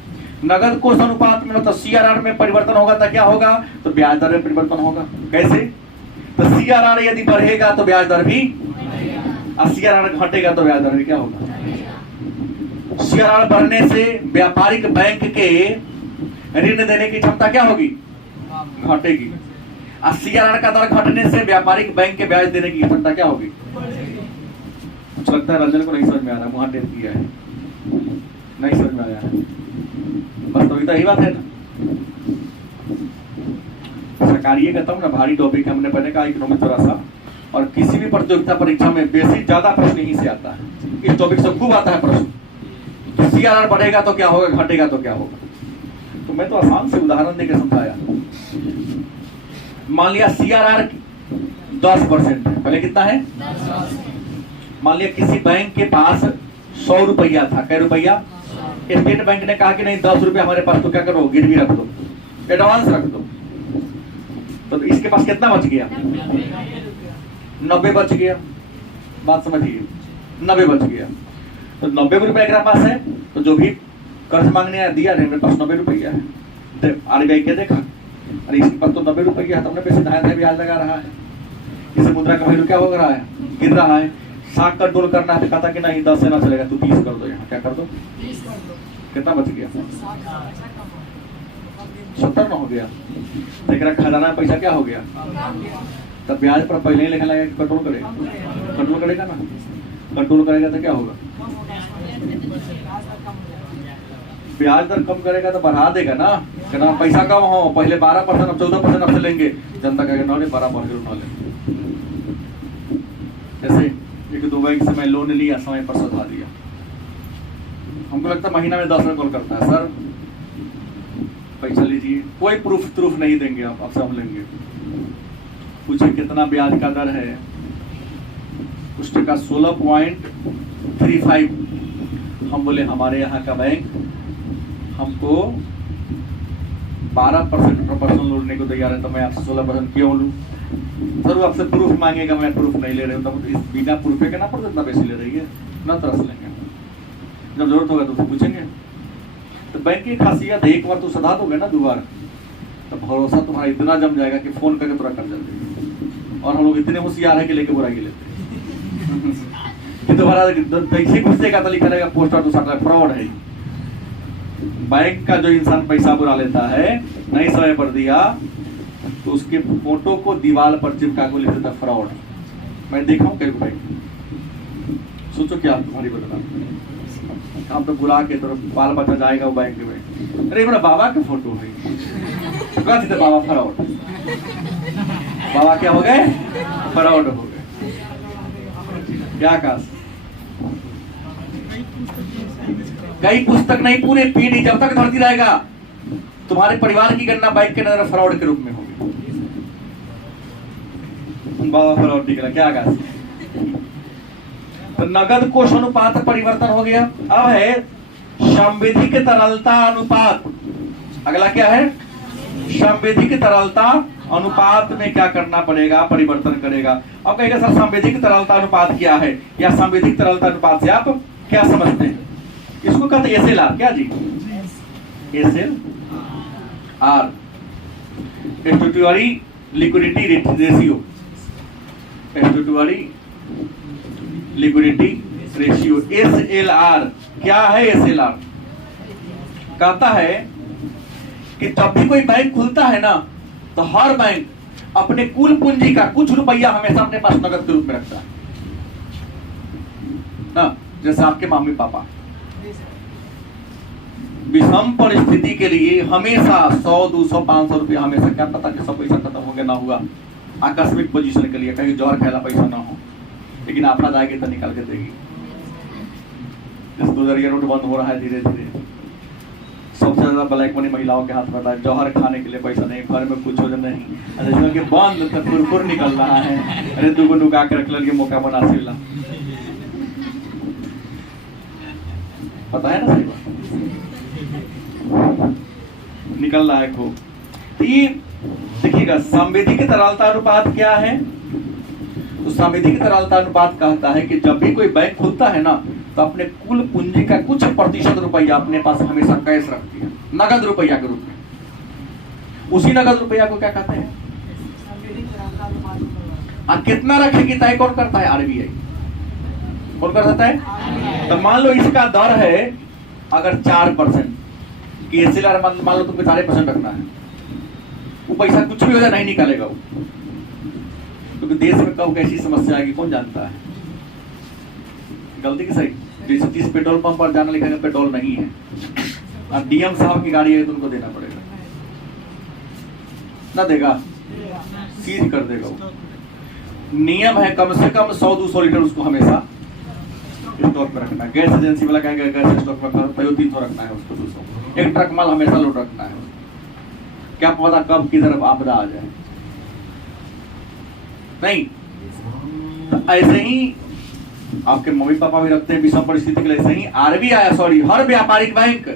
नगद कोष अनुपात में मतलब CRR में परिवर्तन होगा तो क्या होगा, तो ब्याज दर में परिवर्तन होगा। कैसे, तो CRR यदि बढ़ेगा तो ब्याज दर भी, और CRR घटेगा तो ब्याज दर भी क्या होगा। CRR बढ़ने से व्यापारिक बैंक के ऋण देने की क्षमता क्या होगी, घटेगी, और CRR का दर घटने से व्यापारिक बैंक के ब्याज देने की क्षमता क्या होगी। कुछ लगता है रंजन को नहीं समझ में आ रहा, मुहां टेप किया है, नहीं समझ में आया है, बस तो यही बात है ना। सरकारिए तब ना भारी टॉपिक हमने पहले कहा इकोनॉमिक थोड़ा सा, और किसी भी प्रतियोगिता परीक्षा में बेसिक ज्यादा प्रश्न यहीं से आता है, इस टॉपिक से खूब आता है प्रश्न। CRR बढ़ेगा तो क्या होगा, घटेगा तो क्या होगा। तो मैं तो आसान से उदाहरण देकर समझाया। मान लिया CRR 10% है, पहले कितना है, मान लिया किसी बैंक के पास 100 रुपया था, कै रुपया, स्टेट बैंक ने कहा कि नहीं 10 रुपया हमारे पास, तो क्या करो, गिरवी रख दो, एडवांस रख दो। तो इसके पास कितना बच गया, 90 बच गया, बात समझिए, 90 बच गया। तो 90 रुपया एक पास है, तो जो भी कर्ज मांगने आया दिया नहीं, मेरे पास 90 रुपया है। आरबीआई क्या देखा, अरे इसके पास तो 90 रुपया है, तो हमने पैसे धारे ब्याज लगा रहा है, इसे मुद्रा का वैल्यू क्या हो रहा है, गिर रहा है। साख कंट्रोल करना है, कहता कि नहीं 10 से ना चलेगा, तू 30 कर दो, यहाँ क्या कर दो, कितना बच गया, 70 ना हो गया। लेकिन खजाना पैसा क्या हो गया, तब ब्याज पर पहले ही लिखा लगा, कंट्रोल करेगा, कंट्रोल करेगा ना, कंट्रोल करेगा तो क्या होगा, ब्याज दर कम करेगा तो बढ़ा देगा ना, कहना पैसा कम हो, पहले 12% अब 14% आपसे लेंगे, जनता कहेगा नहीं 12% उठा लेंगे। जैसे एक दो बैंक से मैं लोन लिया, समय पर सधा दिया, हमको लगता है महीना में 10 रुपये कॉल करता है, सर पैसा लीजिए, कोई प्रूफ नहीं देंगे, आप आपसे हम लेंगे, पूछे कितना ब्याज का दर है, उसने कहा 16.35। हम बोले हमारे यहाँ का बैंक हमको 12% पर्सनल लोन लेने को तैयार है, तो मैं आपसे 16% क्यों लूँ? सर वो आपसे प्रूफ मांगेगा, मैं प्रूफ नहीं ले रही हूँ, तो इस बिना प्रूफ के ना पड़ता इतना पैसे ले रही है, ना तरस लेंगे, जब जरूरत होगा तो पूछेंगे। तो बैंक की खासियत है, एक बार तो सधा दोगे ना, 2 बार तो भरोसा तुम्हारा इतना जम जाएगा कि फोन करके तुरंत कर देंगे। और हम लोग इतने होशियार है कि लेके बुराई लेते हैं तुम्हारा पैसे घुसेगा तो लिखा रहेगा पोस्टर तो सारा फ्रॉड है। बैंक का जो इंसान पैसा बुरा लेता है, नहीं समय पर दिया तो उसके फोटो को दीवार पर चिपका को लिख देता फ्रॉड। मैं देखा हूँ कई बैंक, सोचो क्या तुम्हारी बदला, हम तो बुला के तो बाल बच्चा जाएगा वो बैंक में, अरे मेरा बाबा के फोटो है, बाबा फ्रॉड, बाबा क्या हो गए? फ्रॉड हो गए। क्या काश कई पुस्तक नहीं, पूरे पीढ़ी जब तक धरती रहेगा तुम्हारे परिवार की गणना बैंक के नजर फ्रॉड के रूप में होगी। बाबा फ्रॉड निकला, क्या काश। तो नगद कोष अनुपात परिवर्तन हो गया। अब है संविधिक तरलता अनुपात। अगला क्या है? संविधिक तरलता अनुपात में क्या करना पड़ेगा? परिवर्तन करेगा। अब कहेगा सर संविधिक तरलता अनुपात क्या है, या संविधिक तरलता अनुपात से आप क्या समझते हैं? इसको कहते हैं एसएलआर। क्या जी? SLR, statutory liquidity ratio. Statutory liquidity ratio SLR क्या है? एसएलआर कहता है कि जब भी कोई बैंक खुलता है ना, तो हर बैंक अपने कुल पूंजी का कुछ रुपया हमेशा अपने पास नगद के रूप में रखता है ना। जैसे आपके मम्मी पापा विषम परिस्थिति के लिए हमेशा 100, 200, 500 रुपया हमेशा, क्या पता कि सब पैसा खत्म हो गया ना हुआ, आकस्मिक पोजीशन के लिए कहीं जौहर खेला पैसा ना हो, लेकिन आपना जाएगी तो निकाल के देगी। इस गुजरिया रोड बंद हो रहा है धीरे धीरे। सबसे ज्यादा ब्लैक मनी महिलाओं के हाथ में है। जौहर खाने के लिए पैसा नहीं, घर में कुछ हो नहीं, कि बंद तो कुरकुर निकल रहा है। अरे दुगो नुका के रख लगे मौका बना सिला, पता है ना सही बात, निकल रहा है खूब। देखिएगा संविधिक तरलता अनुपात क्या है? तो संविधिक तरलता अनुपात कहता है कि जब भी कोई बैंक खुलता है ना, तो अपने कुल पूंजी का कुछ प्रतिशत रुपया अपने पास हमेशा कैश रखती है, नगद रुपया के रूप में। उसी नगद रुपया को क्या कहते हैं? कितना रखेगी तय कौन करता है? आरबीआई। कौन कर सकता है? तो मान लो इसका दर है अगर 4% कि एसएलआर, मान लो तुमको 4% रखना है, वो पैसा कुछ भी हो जाए नहीं निकालेगा वो, क्योंकि देश में कब कैसी समस्या आएगी कौन जानता है। गलती की सही, जैसे जिस पेट्रोल पंप पर जाना लिखा है पेट्रोल नहीं है, अब डीएम साहब की गाड़ी है तो उनको देना पड़ेगा, ना देगा सीज कर देगा वो। नियम है कम से कम 100-200 लीटर उसको हमेशा स्टॉक में रखना है। गैस एजेंसी वाला कहेंगे गैस स्टॉक में 300 रखना है उसको, 200 एक ट्रक माल हमेशा लोड रखना है। क्या पता कब किधर आपदा आ जाए, नहीं। तो ऐसे ही आपके मम्मी पापा भी रखते हैं विषम परिस्थिति के लिए। ऐसे ही आरबीआई, सॉरी, हर व्यापारिक बैंक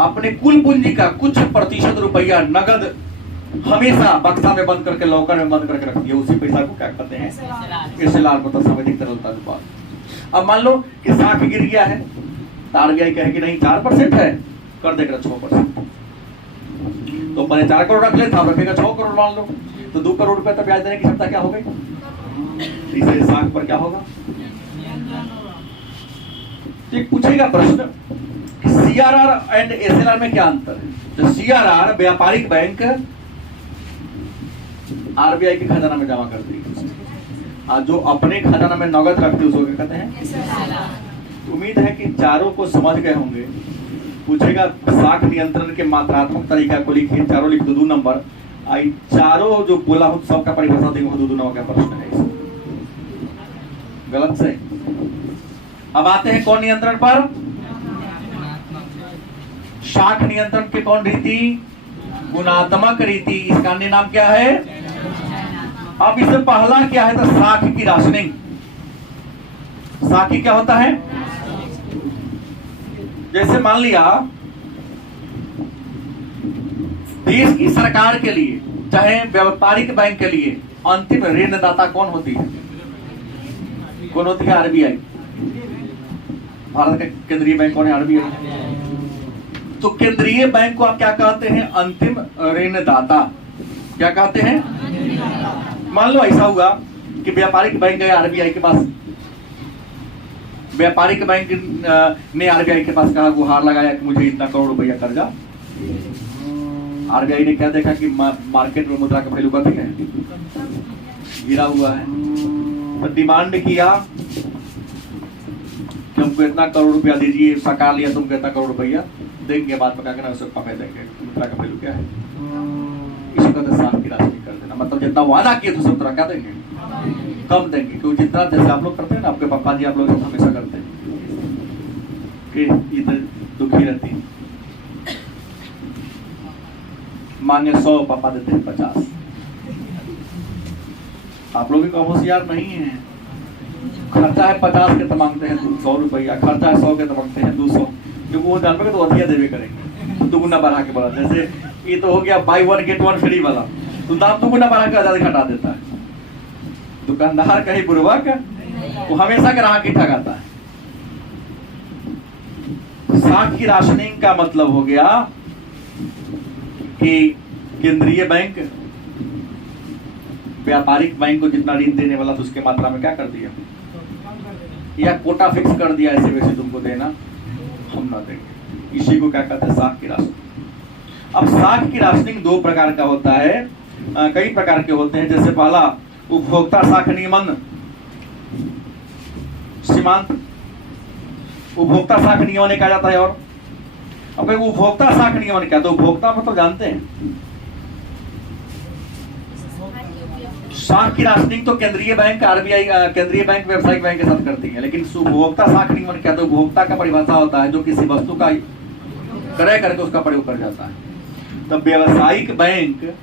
अपने कुल पूंजी का कुछ प्रतिशत रुपया नगद हमेशा बक्सा में बंद करके, लॉकर में बंद करके रखती है। उसी पैसा को क्या कहते हैं? एसएलआर को, संविधिक तरलता अनुपात। अब मान लो कि साख गिर गया है, तो आरबीआई कहे कि नहीं 4% है, कर देगा 6%। तो पहले 4 करोड़ रख ले था, रखेगा 6 करोड़ मान लो, तो 2 करोड़ रुपए तक ब्याज देने की क्षमता क्या हो गई? इसे साख पर क्या होगा? एक पूछेगा प्रश्न, सीआरआर एंड एसएलआर में क्या अंतर है? तो सीआरआर व्यापारिक बैंक आरबीआई के खजाना में जमा करती है, जो अपने खजाना में नगद रखते हैं उसको क्या कहते हैं? उम्मीद है कि चारों को समझ गए होंगे। पूछेगा साख नियंत्रण के मात्रात्मक तरीका को लिखिए, चारों लिख दो 2 नंबर। आई चारों जो बोला हूं सबका परिभाषा देंगे 2 नंबर का प्रश्न है इसमें। गलत से। अब आते हैं कौन नियंत्रण पर? शाख नियंत्रण के कौन रीति? गुणात्मक रीति। इसका अन्य नाम क्या है? अब इससे पहला क्या है? तो शाख की राशनिंग। शाख की क्या होता है? जैसे मान लिया देश की सरकार के लिए चाहे व्यापारिक बैंक के लिए अंतिम ऋणदाता कौन होती है? कौन होती है? आरबीआई। भारत का केंद्रीय बैंक कौन है? आरबीआई। तो केंद्रीय बैंक को आप क्या कहते हैं? अंतिम ऋणदाता। क्या कहते हैं? मान लो ऐसा हुआ कि व्यापारिक बैंक गए आरबीआई के पास, व्यापारिक बैंक ने आरबीआई के पास कहा, गुहार लगाया कि मुझे इतना करोड़ रुपया कर्जा। आरबीआई ने क्या देखा कि मार्केट में मुद्रा का वैल्यू कम है, गिरा हुआ है, तो डिमांड किया कि हमको इतना करोड़ रुपया दीजिए, सरकार लिया तुमको इतना करोड़ रुपया देंगे, बाद में क्या उसको कम देंगे। मुद्रा का वैल्यू क्या है? इसी तरह साख की राशि कर देना, मतलब जितना वादा किए थे उतना क्या देंगे? कम देंगे। क्योंकि जितना जैसे आप लोग करते हैं ना, आपके पापा जी आप लोग हमेशा करते हैं कि इधर दुखी रहती है, मांगे 100 पापा देते हैं 50। आप लोग भी कम होशियार नहीं है। खर्चा है 50 के तो मांगते हैं 100 रुपया, खर्चा है 100 के तो मांगते हैं 200, क्योंकि वो जानते तो अधिक देवे करेंगे, दुगुना बढ़ा के बोला। जैसे ये तो हो गया बाई 1 गेट 1 फ्री वाला, तो दाम दुगुना बढ़ा के आजादी घटा देता है। दुकानदार कहीं बुर्बक, वो हमेशा ग्राहक ही ठगाता है। साख की राशनिंग का मतलब हो गया कि केंद्रीय बैंक व्यापारिक बैंक को जितना ऋण देने वाला था उसके मात्रा में क्या कर दिया, या कोटा फिक्स कर दिया, ऐसे वैसे तुमको देना, हम ना देंगे। इसी को क्या कहते हैं? साख की राशनिंग। अब साख की राशनिंग 2 प्रकार का होता है, कई प्रकार के होते हैं। जैसे पहला उपभोक्ता साख नियमन सीमांत, उपभोक्ता साख नियमन कहा जाता है। और अब उपभोक्ता साख नियमन क्या? तो उपभोक्ता मतलब जानते हैं, साख की राशनिंग तो केंद्रीय बैंक आरबीआई, केंद्रीय बैंक व्यावसायिक बैंक के साथ करती है, लेकिन उपभोक्ता साख नियमन क्या? तो उपभोक्ता का परिभाषा होता है जो किसी वस्तु का क्रय करके उसका प्रयोग कर जाता है। तो व्यावसायिक बैंक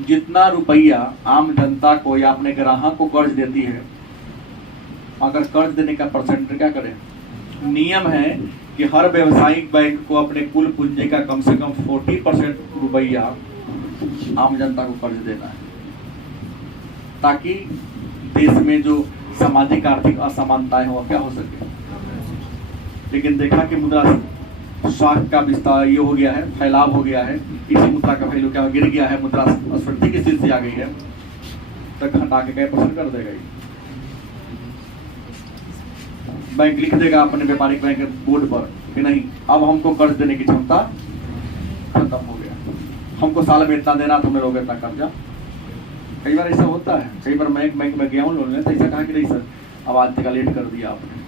जितना रुपया आम जनता को या अपने ग्राहक को कर्ज देती है, अगर कर्ज देने का परसेंट क्या करे? नियम है कि हर व्यावसायिक बैंक को अपने कुल पूंजी का कम से कम 40% रुपया आम जनता को कर्ज देना है, ताकि देश में जो सामाजिक आर्थिक असमानताएं हो क्या हो सके। लेकिन देखा कि मुद्रा साख का विस्तार ये हो गया है, फैलाव हो गया है, इसी मुद्रा का वैल्यू क्या गिर गया है, मुद्रा स्फीति की स्थिति आ गई है, तो घटा के क्या % कर देगा। बैंक लिख देगा अपने व्यापारिक बैंक के बोर्ड पर कि नहीं, अब हमको कर्ज देने की क्षमता खत्म हो गया, हमको साल में इतना देना, तुमने लोग इतना कर्जा। कई बार ऐसा होता है, कई बार मैं एक बैंक में गया हूँ, लोगों ने तो ऐसा कहा कि नहीं सर अब आज तक लेट कर दिया आपने,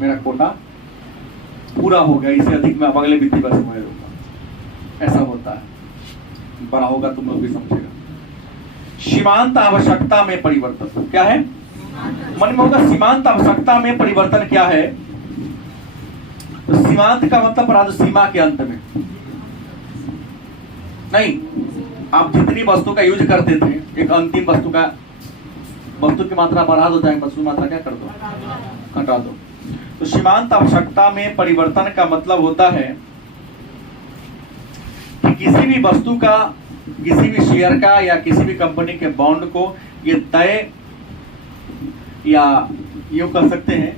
मेरा कोटा पूरा हो गया, इससे अधिक मैं अब अगले वित्तीय वर्ष में दूंगा। ऐसा होता है, बड़ा होगा तुम लोग भी समझेगा। सीमांत आवश्यकता में परिवर्तन क्या है? मन में होगा सीमांत आवश्यकता में परिवर्तन क्या है? तो सीमांत का मतलब पढ़ा दो, सीमा के अंत में नहीं। आप जितनी वस्तु का यूज करते थे, एक अंतिम वस्तु की मात्रा बढ़ा दो, चाहे वस्तु की मात्रा क्या कर दो, घटा दो। तो सीमांत आवश्यकता में परिवर्तन का मतलब होता है कि किसी भी वस्तु का, किसी भी शेयर का या किसी भी कंपनी के बॉन्ड को ये तय, या यूं कह सकते हैं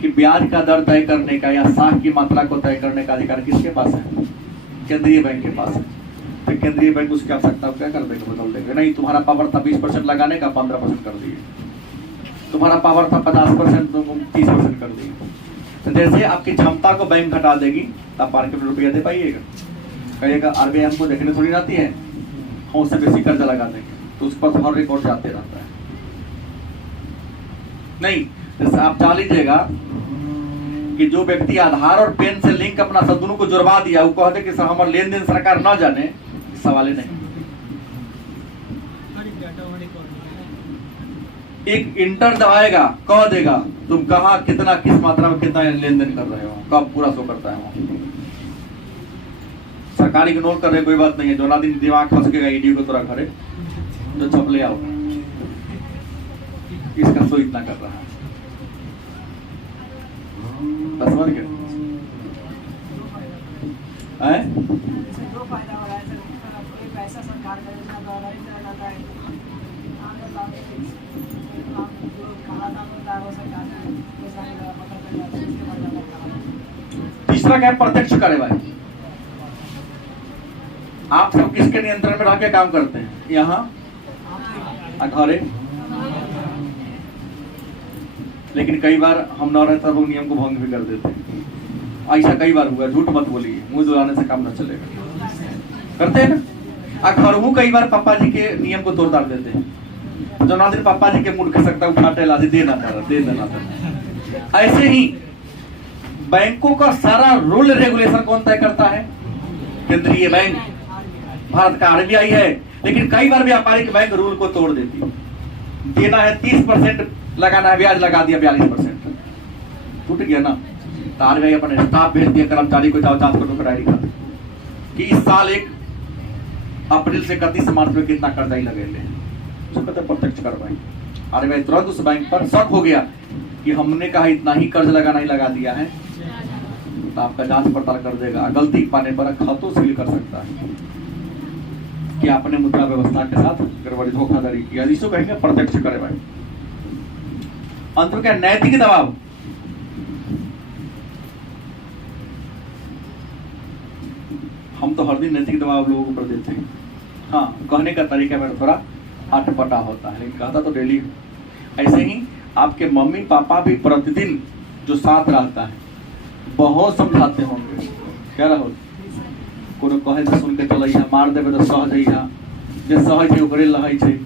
कि ब्याज का दर तय करने का या साख की मात्रा को तय करने का अधिकार किसके पास है? केंद्रीय बैंक के पास है। तो केंद्रीय बैंक उसकी आवश्यकता क्या कर देगा? बदल देगा। नहीं, तुम्हारा पावर था 20% लगाने का, 15% कर दिए। तुम्हारा पावर था 50%, तो 30% कर दिए। तो जैसे आपकी क्षमता को बैंक घटा देगी, तब मार्केट में रुपया दे पाइएगा? कहिएगा आरबीआई हमको देखने थोड़ी आती है, हम उससे बेसी कर्जा लगा देंगे, तो उस पर हर रिकॉर्ड जाते रहता है। नहीं, जैसे आप चाह लीजिएगा कि जो व्यक्ति आधार और पेन से लिंक अपना सब दोनों को जुड़वा दिया, वो कहते कि हमारे लेन देन सरकार न जाने, सवाल ही नहीं। एक इंटर दबाएगा, कह देगा तुम कहाँ कितना किस मात्रा में कितना लेन देन कर रहे हो, कब पूरा शो करता है। सरकार इग्नोर कर रहे कोई बात नहीं है, जो ना दिन दिमाग खसकेगा ईडी को तोरा घरे जो छप ले आओ, इसका शो इतना कर रहा है। समझ गए? जो फायदा हो रहा है सर, पैसा सरकार का योजना द्वारा ही दिया जाता है। तीसरा क्या, प्रत्यक्ष करे भाई। आप सब किसके नियंत्रण में रह के काम करते हैं? यहाँ घरे। लेकिन कई बार हम न रहता वो नियम को भंग भी कर देते हैं। ऐसा कई बार हुआ, झूठ मत बोलिए, मुंह दुलाने से काम न चलेगा। करते हैं ना। घर हूँ कई बार पापा जी के नियम को तोड़ डाल देते हैं। जो ना दिन पापा जी के मूड खसकता उठाते लाते देना पड़ा, दे देना पड़ा। ऐसे ही बैंकों का सारा रूल रेगुलेशन कौन तय करता है? केंद्रीय बैंक, भारत का आरबीआई है। लेकिन कई बार व्यापारिक बैंक रूल को तोड़ देती है। देना है 30%, लगाना है ब्याज लगा दिया 42%, टूट गया ना। तो आरबीआई अपने स्टाफ भेज दिया, कर्मचारी को जाओ जांच करो, कराई दिखा कि इस साल 1 अप्रैल से 31 मार्च में कितना कर्जा ही लगे ले। उसको कहते प्रत्यक्ष कार्रवाई। आरबीआई तुरंत उस बैंक पर शक हो गया कि हमने कहा इतना ही कर्ज लगाना ही लगा दिया है, तो आपका जांच पड़ताल कर देगा। गलती पाने पर खातों सील कर सकता है कि आपने मुद्रा व्यवस्था के साथ गड़बड़ी धोखाधड़ी किया। इसको कहेंगे प्रत्यक्ष कार्रवाई। अंत में क्या, नैतिक दबाव। हम तो हर दिन नैतिक दबाव लोगों के ऊपर देते हैं। हाँ, कहने का तरीका मेरा थोड़ा अटपटा होता है, लेकिन कहता तो डेली। ऐसे ही आपके मम्मी पापा भी प्रतिदिन जो साथ रहता है बहुत समझाते होंगे। क्या राहुल, कोनो कहे तो सुन के चल, मार देवे तो सह जइहा, जे सहै छै ओकरे लहै छै।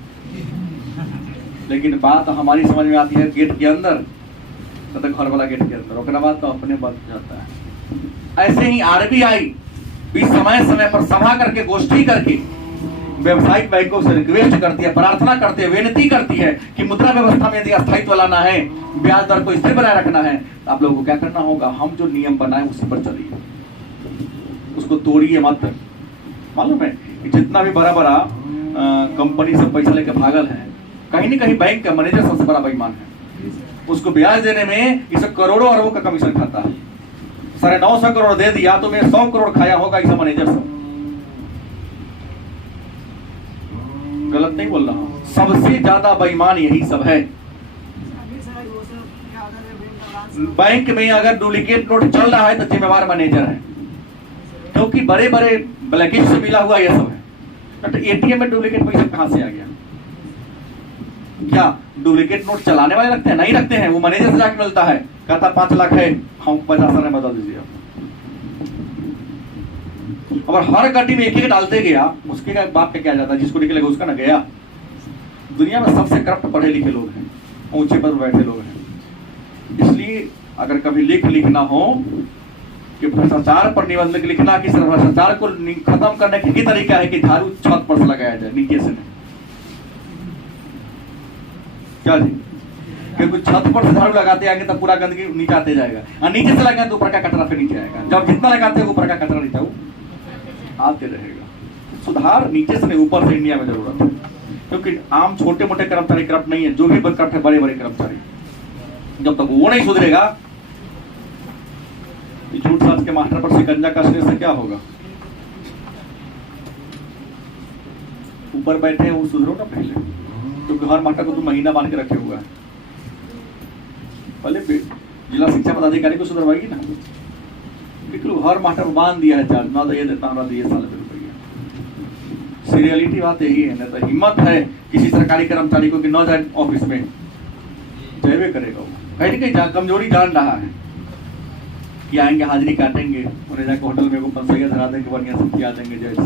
लेकिन बात हमारी समझ में आती है गेट के अंदर, तो घर वाला गेट के अंदर, ओकरा बाद तो अपने बन जाता है। ऐसे ही आरबीआई भी समय समय पर सभा करके, गोष्ठी करके व्यवसायिक बैंकों से रिक्वेस्ट करती है, प्रार्थना करती है, विनती करती है कि मुद्रा व्यवस्था में यदि स्थायित्व लाना है, ब्याज दर को स्थिर बनाए रखना है, तो आप लोगों को क्या करना होगा, हम जो नियम बनाए उसी पर चलिए, उसको तोड़िए मत। मालूम है कि जितना भी बड़ा बड़ा कंपनी से पैसा लेके भागल है, कहीं न कहीं बैंक का मैनेजर सबसे बड़ा बेईमान है। उसको ब्याज देने में इसे करोड़ों अरबों का कमीशन खाता है। 950 करोड़ दे दिया तो मैं 100 करोड़ खाया होगा इस मैनेजर से। गलत नहीं बोल रहा हूं, सबसे ज्यादा बेईमान यही सब है। बैंक में अगर डुप्लीकेट नोट चल रहा है तो जिम्मेवार मैनेजर है, क्योंकि बड़े बड़े ब्लैकिश से मिला हुआ यह सब है। तो एटीएम में डुप्लीकेट पैसा कहां से आ गया? क्या डुप्लीकेट नोट चलाने वाले रखते हैं? नहीं रखते हैं, वो मैनेजर से जाके मिलता है, कहता 5 लाख है, हम 50 में बदल दीजिए। और हर गड्डी में एक एक डालते गया, उसके बाप पे क्या जाता है, जिसको निकलेगा उसका ना गया। दुनिया में सबसे करप्ट पढ़े लिखे लोग हैं, ऊंचे पद पर बैठे लोग हैं। इसलिए अगर कभी लिखना हो कि भ्रष्टाचार पर निबंध लिखना कि भ्रष्टाचार को खत्म करने के तरीका है कि झाड़ू छत पर से लगाया जाए, नीचे से नहीं। क्या जी, क्योंकि छत पर से झाड़ू लगाते आएंगे तो पूरा गंदगी नीचे आते जाएगा, और नीचे से लगाएंगे तो ऊपर का कचरा फिर नीचे आएगा। जब जितना लगाते हैं ऊपर का कचरा नीचे आते रहेगा। सुधार नीचे से नहीं ऊपर से इंडिया में जरूरत है, क्योंकि आम छोटे मोटे कर्मचारी करप्ट नहीं है, जो भी करप्ट है बड़े बड़े कर्मचारी। जब तक वो नहीं सुधरेगा, झूठ सच के मास्टर पर शिकंजा कसने से क्या होगा? ऊपर बैठे हैं वो सुधरो ना पहले, क्योंकि हर मास्टर को तुम महीना बांध के रखे हुआ है। पहले जिला शिक्षा पदाधिकारी को सुधरवाएगी ना, हर मास्टर बांध दिया है चार्ज, ना तो ये देता, ना तो ये साल रुपया। सीरियलिटी बात यही है ना। तो हिम्मत है किसी सरकारी कर्मचारी को कि न जाए ऑफिस में, जाए करेगा वो, कहीं न कहीं कमजोरी जान रहा है कि आएंगे हाजिरी काटेंगे, उन्हें जाकर होटल में को पंसैया धरा देंगे, बढ़िया से खिला देंगे, जैसे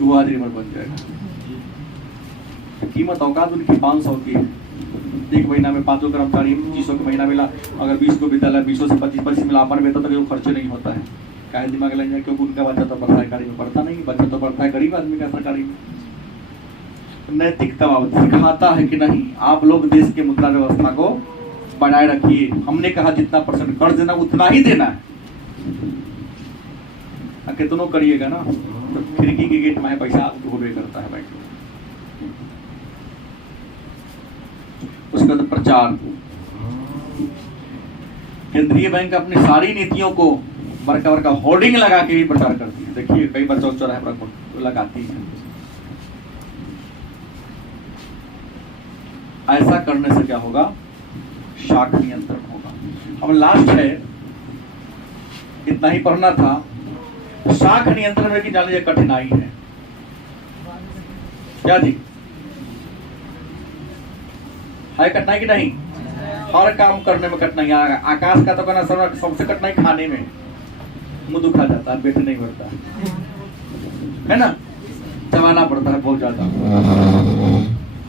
वो हाजिरी पर बन जाएगा। कीमत औकात उनकी 500 की है। एक महीना में 500 कर्मचारी 2500 का महीना मिला, अगर 20 को विद्यालय 20 से 25 मिला, अपन वेतन तो खर्चे नहीं होता है। काहे दिमाग लेंगे, क्योंकि उनका बच्चा तो सरकारी में पढ़ता नहीं, बच्चा तो पढ़ता है गरीब आदमी का सरकारी में। नैतिक दबाव सिखाता है कि नहीं आप लोग देश के मुद्रा व्यवस्था को बनाए रखिए, हमने कहा जितना % कर्ज देना उतना ही देना है, कितनों करिएगा ना तो खिड़की के गेट में पैसा होबे करता है बैंक में। उसके बाद प्रचार, केंद्रीय बैंक अपनी सारी नीतियों को बड़का बड़का होर्डिंग लगा के भी प्रचार करती है। देखिए कई बार चौक चौराहे पर लगाती है। ऐसा करने से क्या होगा, शाख नियंत्रण होगा। अब लास्ट है, इतना ही पढ़ना था। शाख नियंत्रण में की जान लीजिए कठिनाई है क्या जी, है कठिनाई की नहीं? हर काम करने में कठिनाई आएगा। आकाश का तो कहना सबसे कठिनाई खाने में, मुंह दुखा जाता है, पेट नहीं भरता है ना, चबाना पड़ता है बहुत ज्यादा।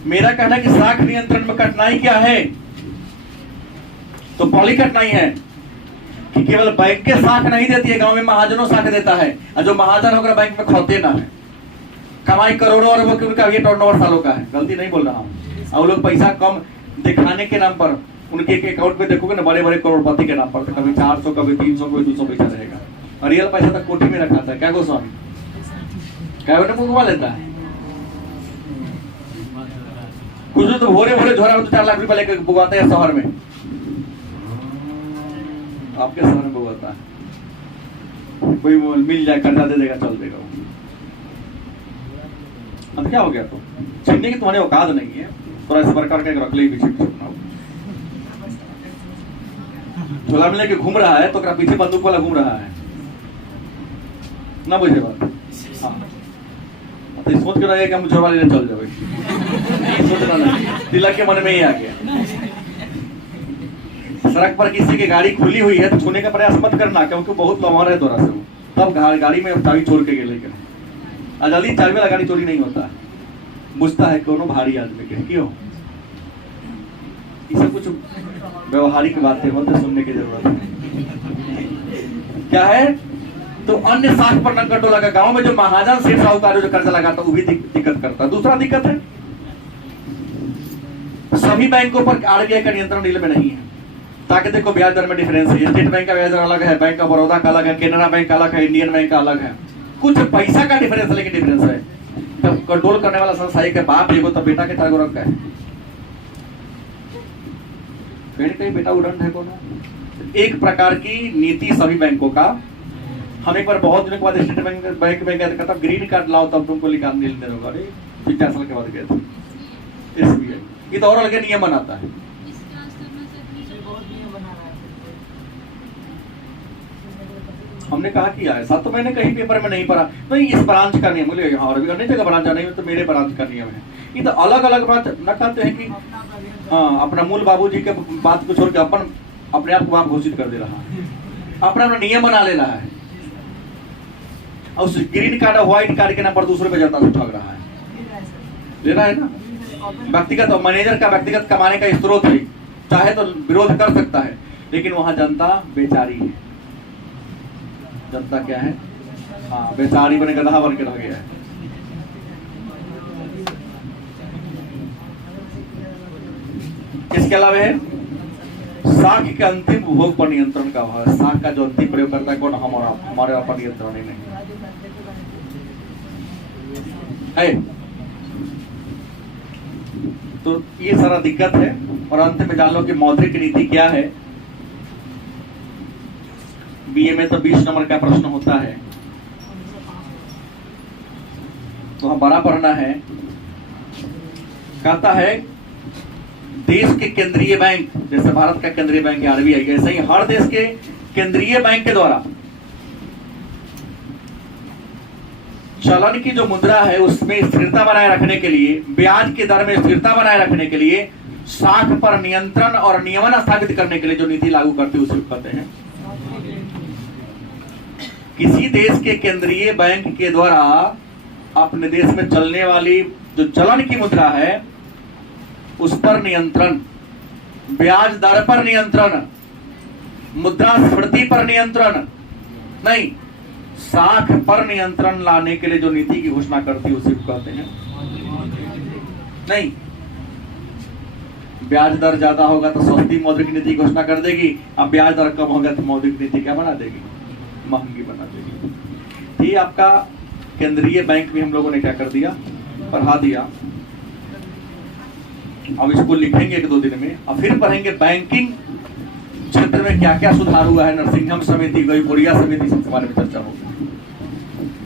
मेरा कहना है कि शाख नियंत्रण में कठिनाई क्या है, तो पहली कठिनाई है कि केवल बैंक के शाख नहीं देती है, गांव में महाजनों शाख देता है, और जो महाजन होकर बैंक में खोते ना है, कमाई करोड़ों अरबों की, उनका ये टर्नओवर सालों का है, गलती नहीं बोल रहा हूँ। और लोग पैसा कम दिखाने के नाम पर उनके एक अकाउंट में देखोगे ना, बड़े बड़े करोड़पति के नाम पर तो कभी 400 कभी 300 कभी 200 पैसा रहेगा, और रियल पैसा तक कोठी में रखा था। क्या गोस्वामी क्या बेटा मुंह घुमा लेता है, कुछ तो भोरे भोरे झोरा में 4 लाख रुपए लेकर बुगवाते हैं शहर में, आपके शहर में बुगवाता है, कोई मिल जाए कर्जा दे देगा चल देगा। अब क्या हो गया, तो छीनने की तुम्हारी औकात नहीं है, थोड़ा इस प्रकार के रख ले पीछे पीछे झोला में लेके घूम रहा है तो पीछे बंदूक वाला घूम रहा है ना, बुझे बात। हाँ तो सोच के रहा कि हम झोला लेने चल जाए, सोचना नहीं, तिलक के मन में ही आ गया। सड़क पर किसी की गाड़ी खुली हुई है तो छूने का प्रयास मत करना, क्योंकि बहुत लम्हा है द्वारा से वो, तब गाड़ी में चाबी छोड़ के लेकर जल्दी चाबी वाला गाड़ी चोरी नहीं होता, बुझता है कोनो भारी आदमी के क्यों। इसे कुछ व्यवहारिक बातें होते सुनने की जरूरत है। क्या है, तो अन्य शाख पर न कटो लगा। गांव में जो महाजन सेठ साहूकार जो कर्जा लगाता वो भी दिक्कत करता है। दूसरा दिक्कत है, सभी बैंकों पर आरबीआई का नियंत्रण नील में नहीं है, ताकि देखो ब्याज दर में डिफरेंस है, स्टेट बैंक का ब्याज दर अलग है, बैंक ऑफ बड़ौदा का अलग है, केनरा बैंक का अलग है, इंडियन बैंक का अलग है, कुछ पैसा का डिफरेंस, लेकिन डिफरेंस है। तब कंट्रोल करने वाला संस्थाई के बाप एगो तो बेटा के तरह रख है, कहीं कहीं बेटा उड़न है कोनो। एक प्रकार की नीति सभी बैंकों का। हम एक बार बहुत दिनों के बाद स्टेट बैंक में गए, कहता ग्रीन कार्ड लाओ तब तुमको निकाल देने होगा। अरे 50 साल के बाद गए थे SBI, ये तो और अलग नियम बनाता है। हमने कहा कि ऐसा तो मैंने कहीं पेपर में नहीं पढ़ा, नहीं इस ब्रांच का नियम बोले, हाँ और भी अन्य जगह ब्रांच नहीं, तो मेरे ब्रांच का नियम है। ये तो अलग अलग बात न कहते हैं कि हाँ अपना मूल बाबूजी के बात को छोड़ के अपने आप को बाप घोषित कर दे रहा है, अपना नियम बना ले रहा है, और उस ग्रीन कार्ड और व्हाइट कार्ड के नाम पर दूसरे पे जनता से ठग रहा है, ले रहा है ना। व्यक्तिगत और मैनेजर का व्यक्तिगत कमाने का स्रोत है, चाहे तो विरोध कर सकता है, लेकिन वहां जनता बेचारी है। जनता क्या है, हाँ बेचारी बने, गधा बन के रह गया है। इसके अलावा है शाख के अंतिम उपभोग पर नियंत्रण का भाव। शाख का जो अंतिम प्रयोग करता है कौन, हमारे पर नियंत्रण ही नहीं है। तो ये सारा दिक्कत है। और अंत में जान लो कि मौद्रिक नीति क्या है। बीए में तो 20 नंबर का प्रश्न होता है, तो हम बड़ा पढ़ना है। कहता है देश के केंद्रीय बैंक, जैसे भारत का केंद्रीय बैंक है आरबीआई, ऐसे ही हर देश के केंद्रीय बैंक के द्वारा चलन की जो मुद्रा है उसमें स्थिरता बनाए रखने के लिए, ब्याज की दर में स्थिरता बनाए रखने के लिए, शाख पर नियंत्रण और नियमन स्थापित करने के लिए जो नीति लागू करते हैं उसे कहते हैं। किसी देश के केंद्रीय बैंक के द्वारा अपने देश में चलने वाली जो चलन की मुद्रा है उस पर नियंत्रण ब्याज दर पर नियंत्रण, मुद्रास्फीति पर नियंत्रण नहीं, साख पर नियंत्रण लाने के लिए जो नीति की घोषणा करती है उसे कहते हैं नहीं। ब्याज दर ज्यादा होगा तो सस्ती मौद्रिक नीति की घोषणा कर देगी, अब ब्याज दर कम होगा तो मौद्रिक नीति क्या बना देगी, महंगी बना देगी। ये आपका केंद्रीय बैंक भी हम लोगों ने क्या कर दिया, पढ़ा दिया। अब इसको लिखेंगे 1-2 दिन में, और फिर पढ़ेंगे बैंकिंग क्षेत्र में क्या क्या सुधार हुआ है, नरसिंघम समिति, गईपुरिया समिति, सबके बारे में चर्चा होगी।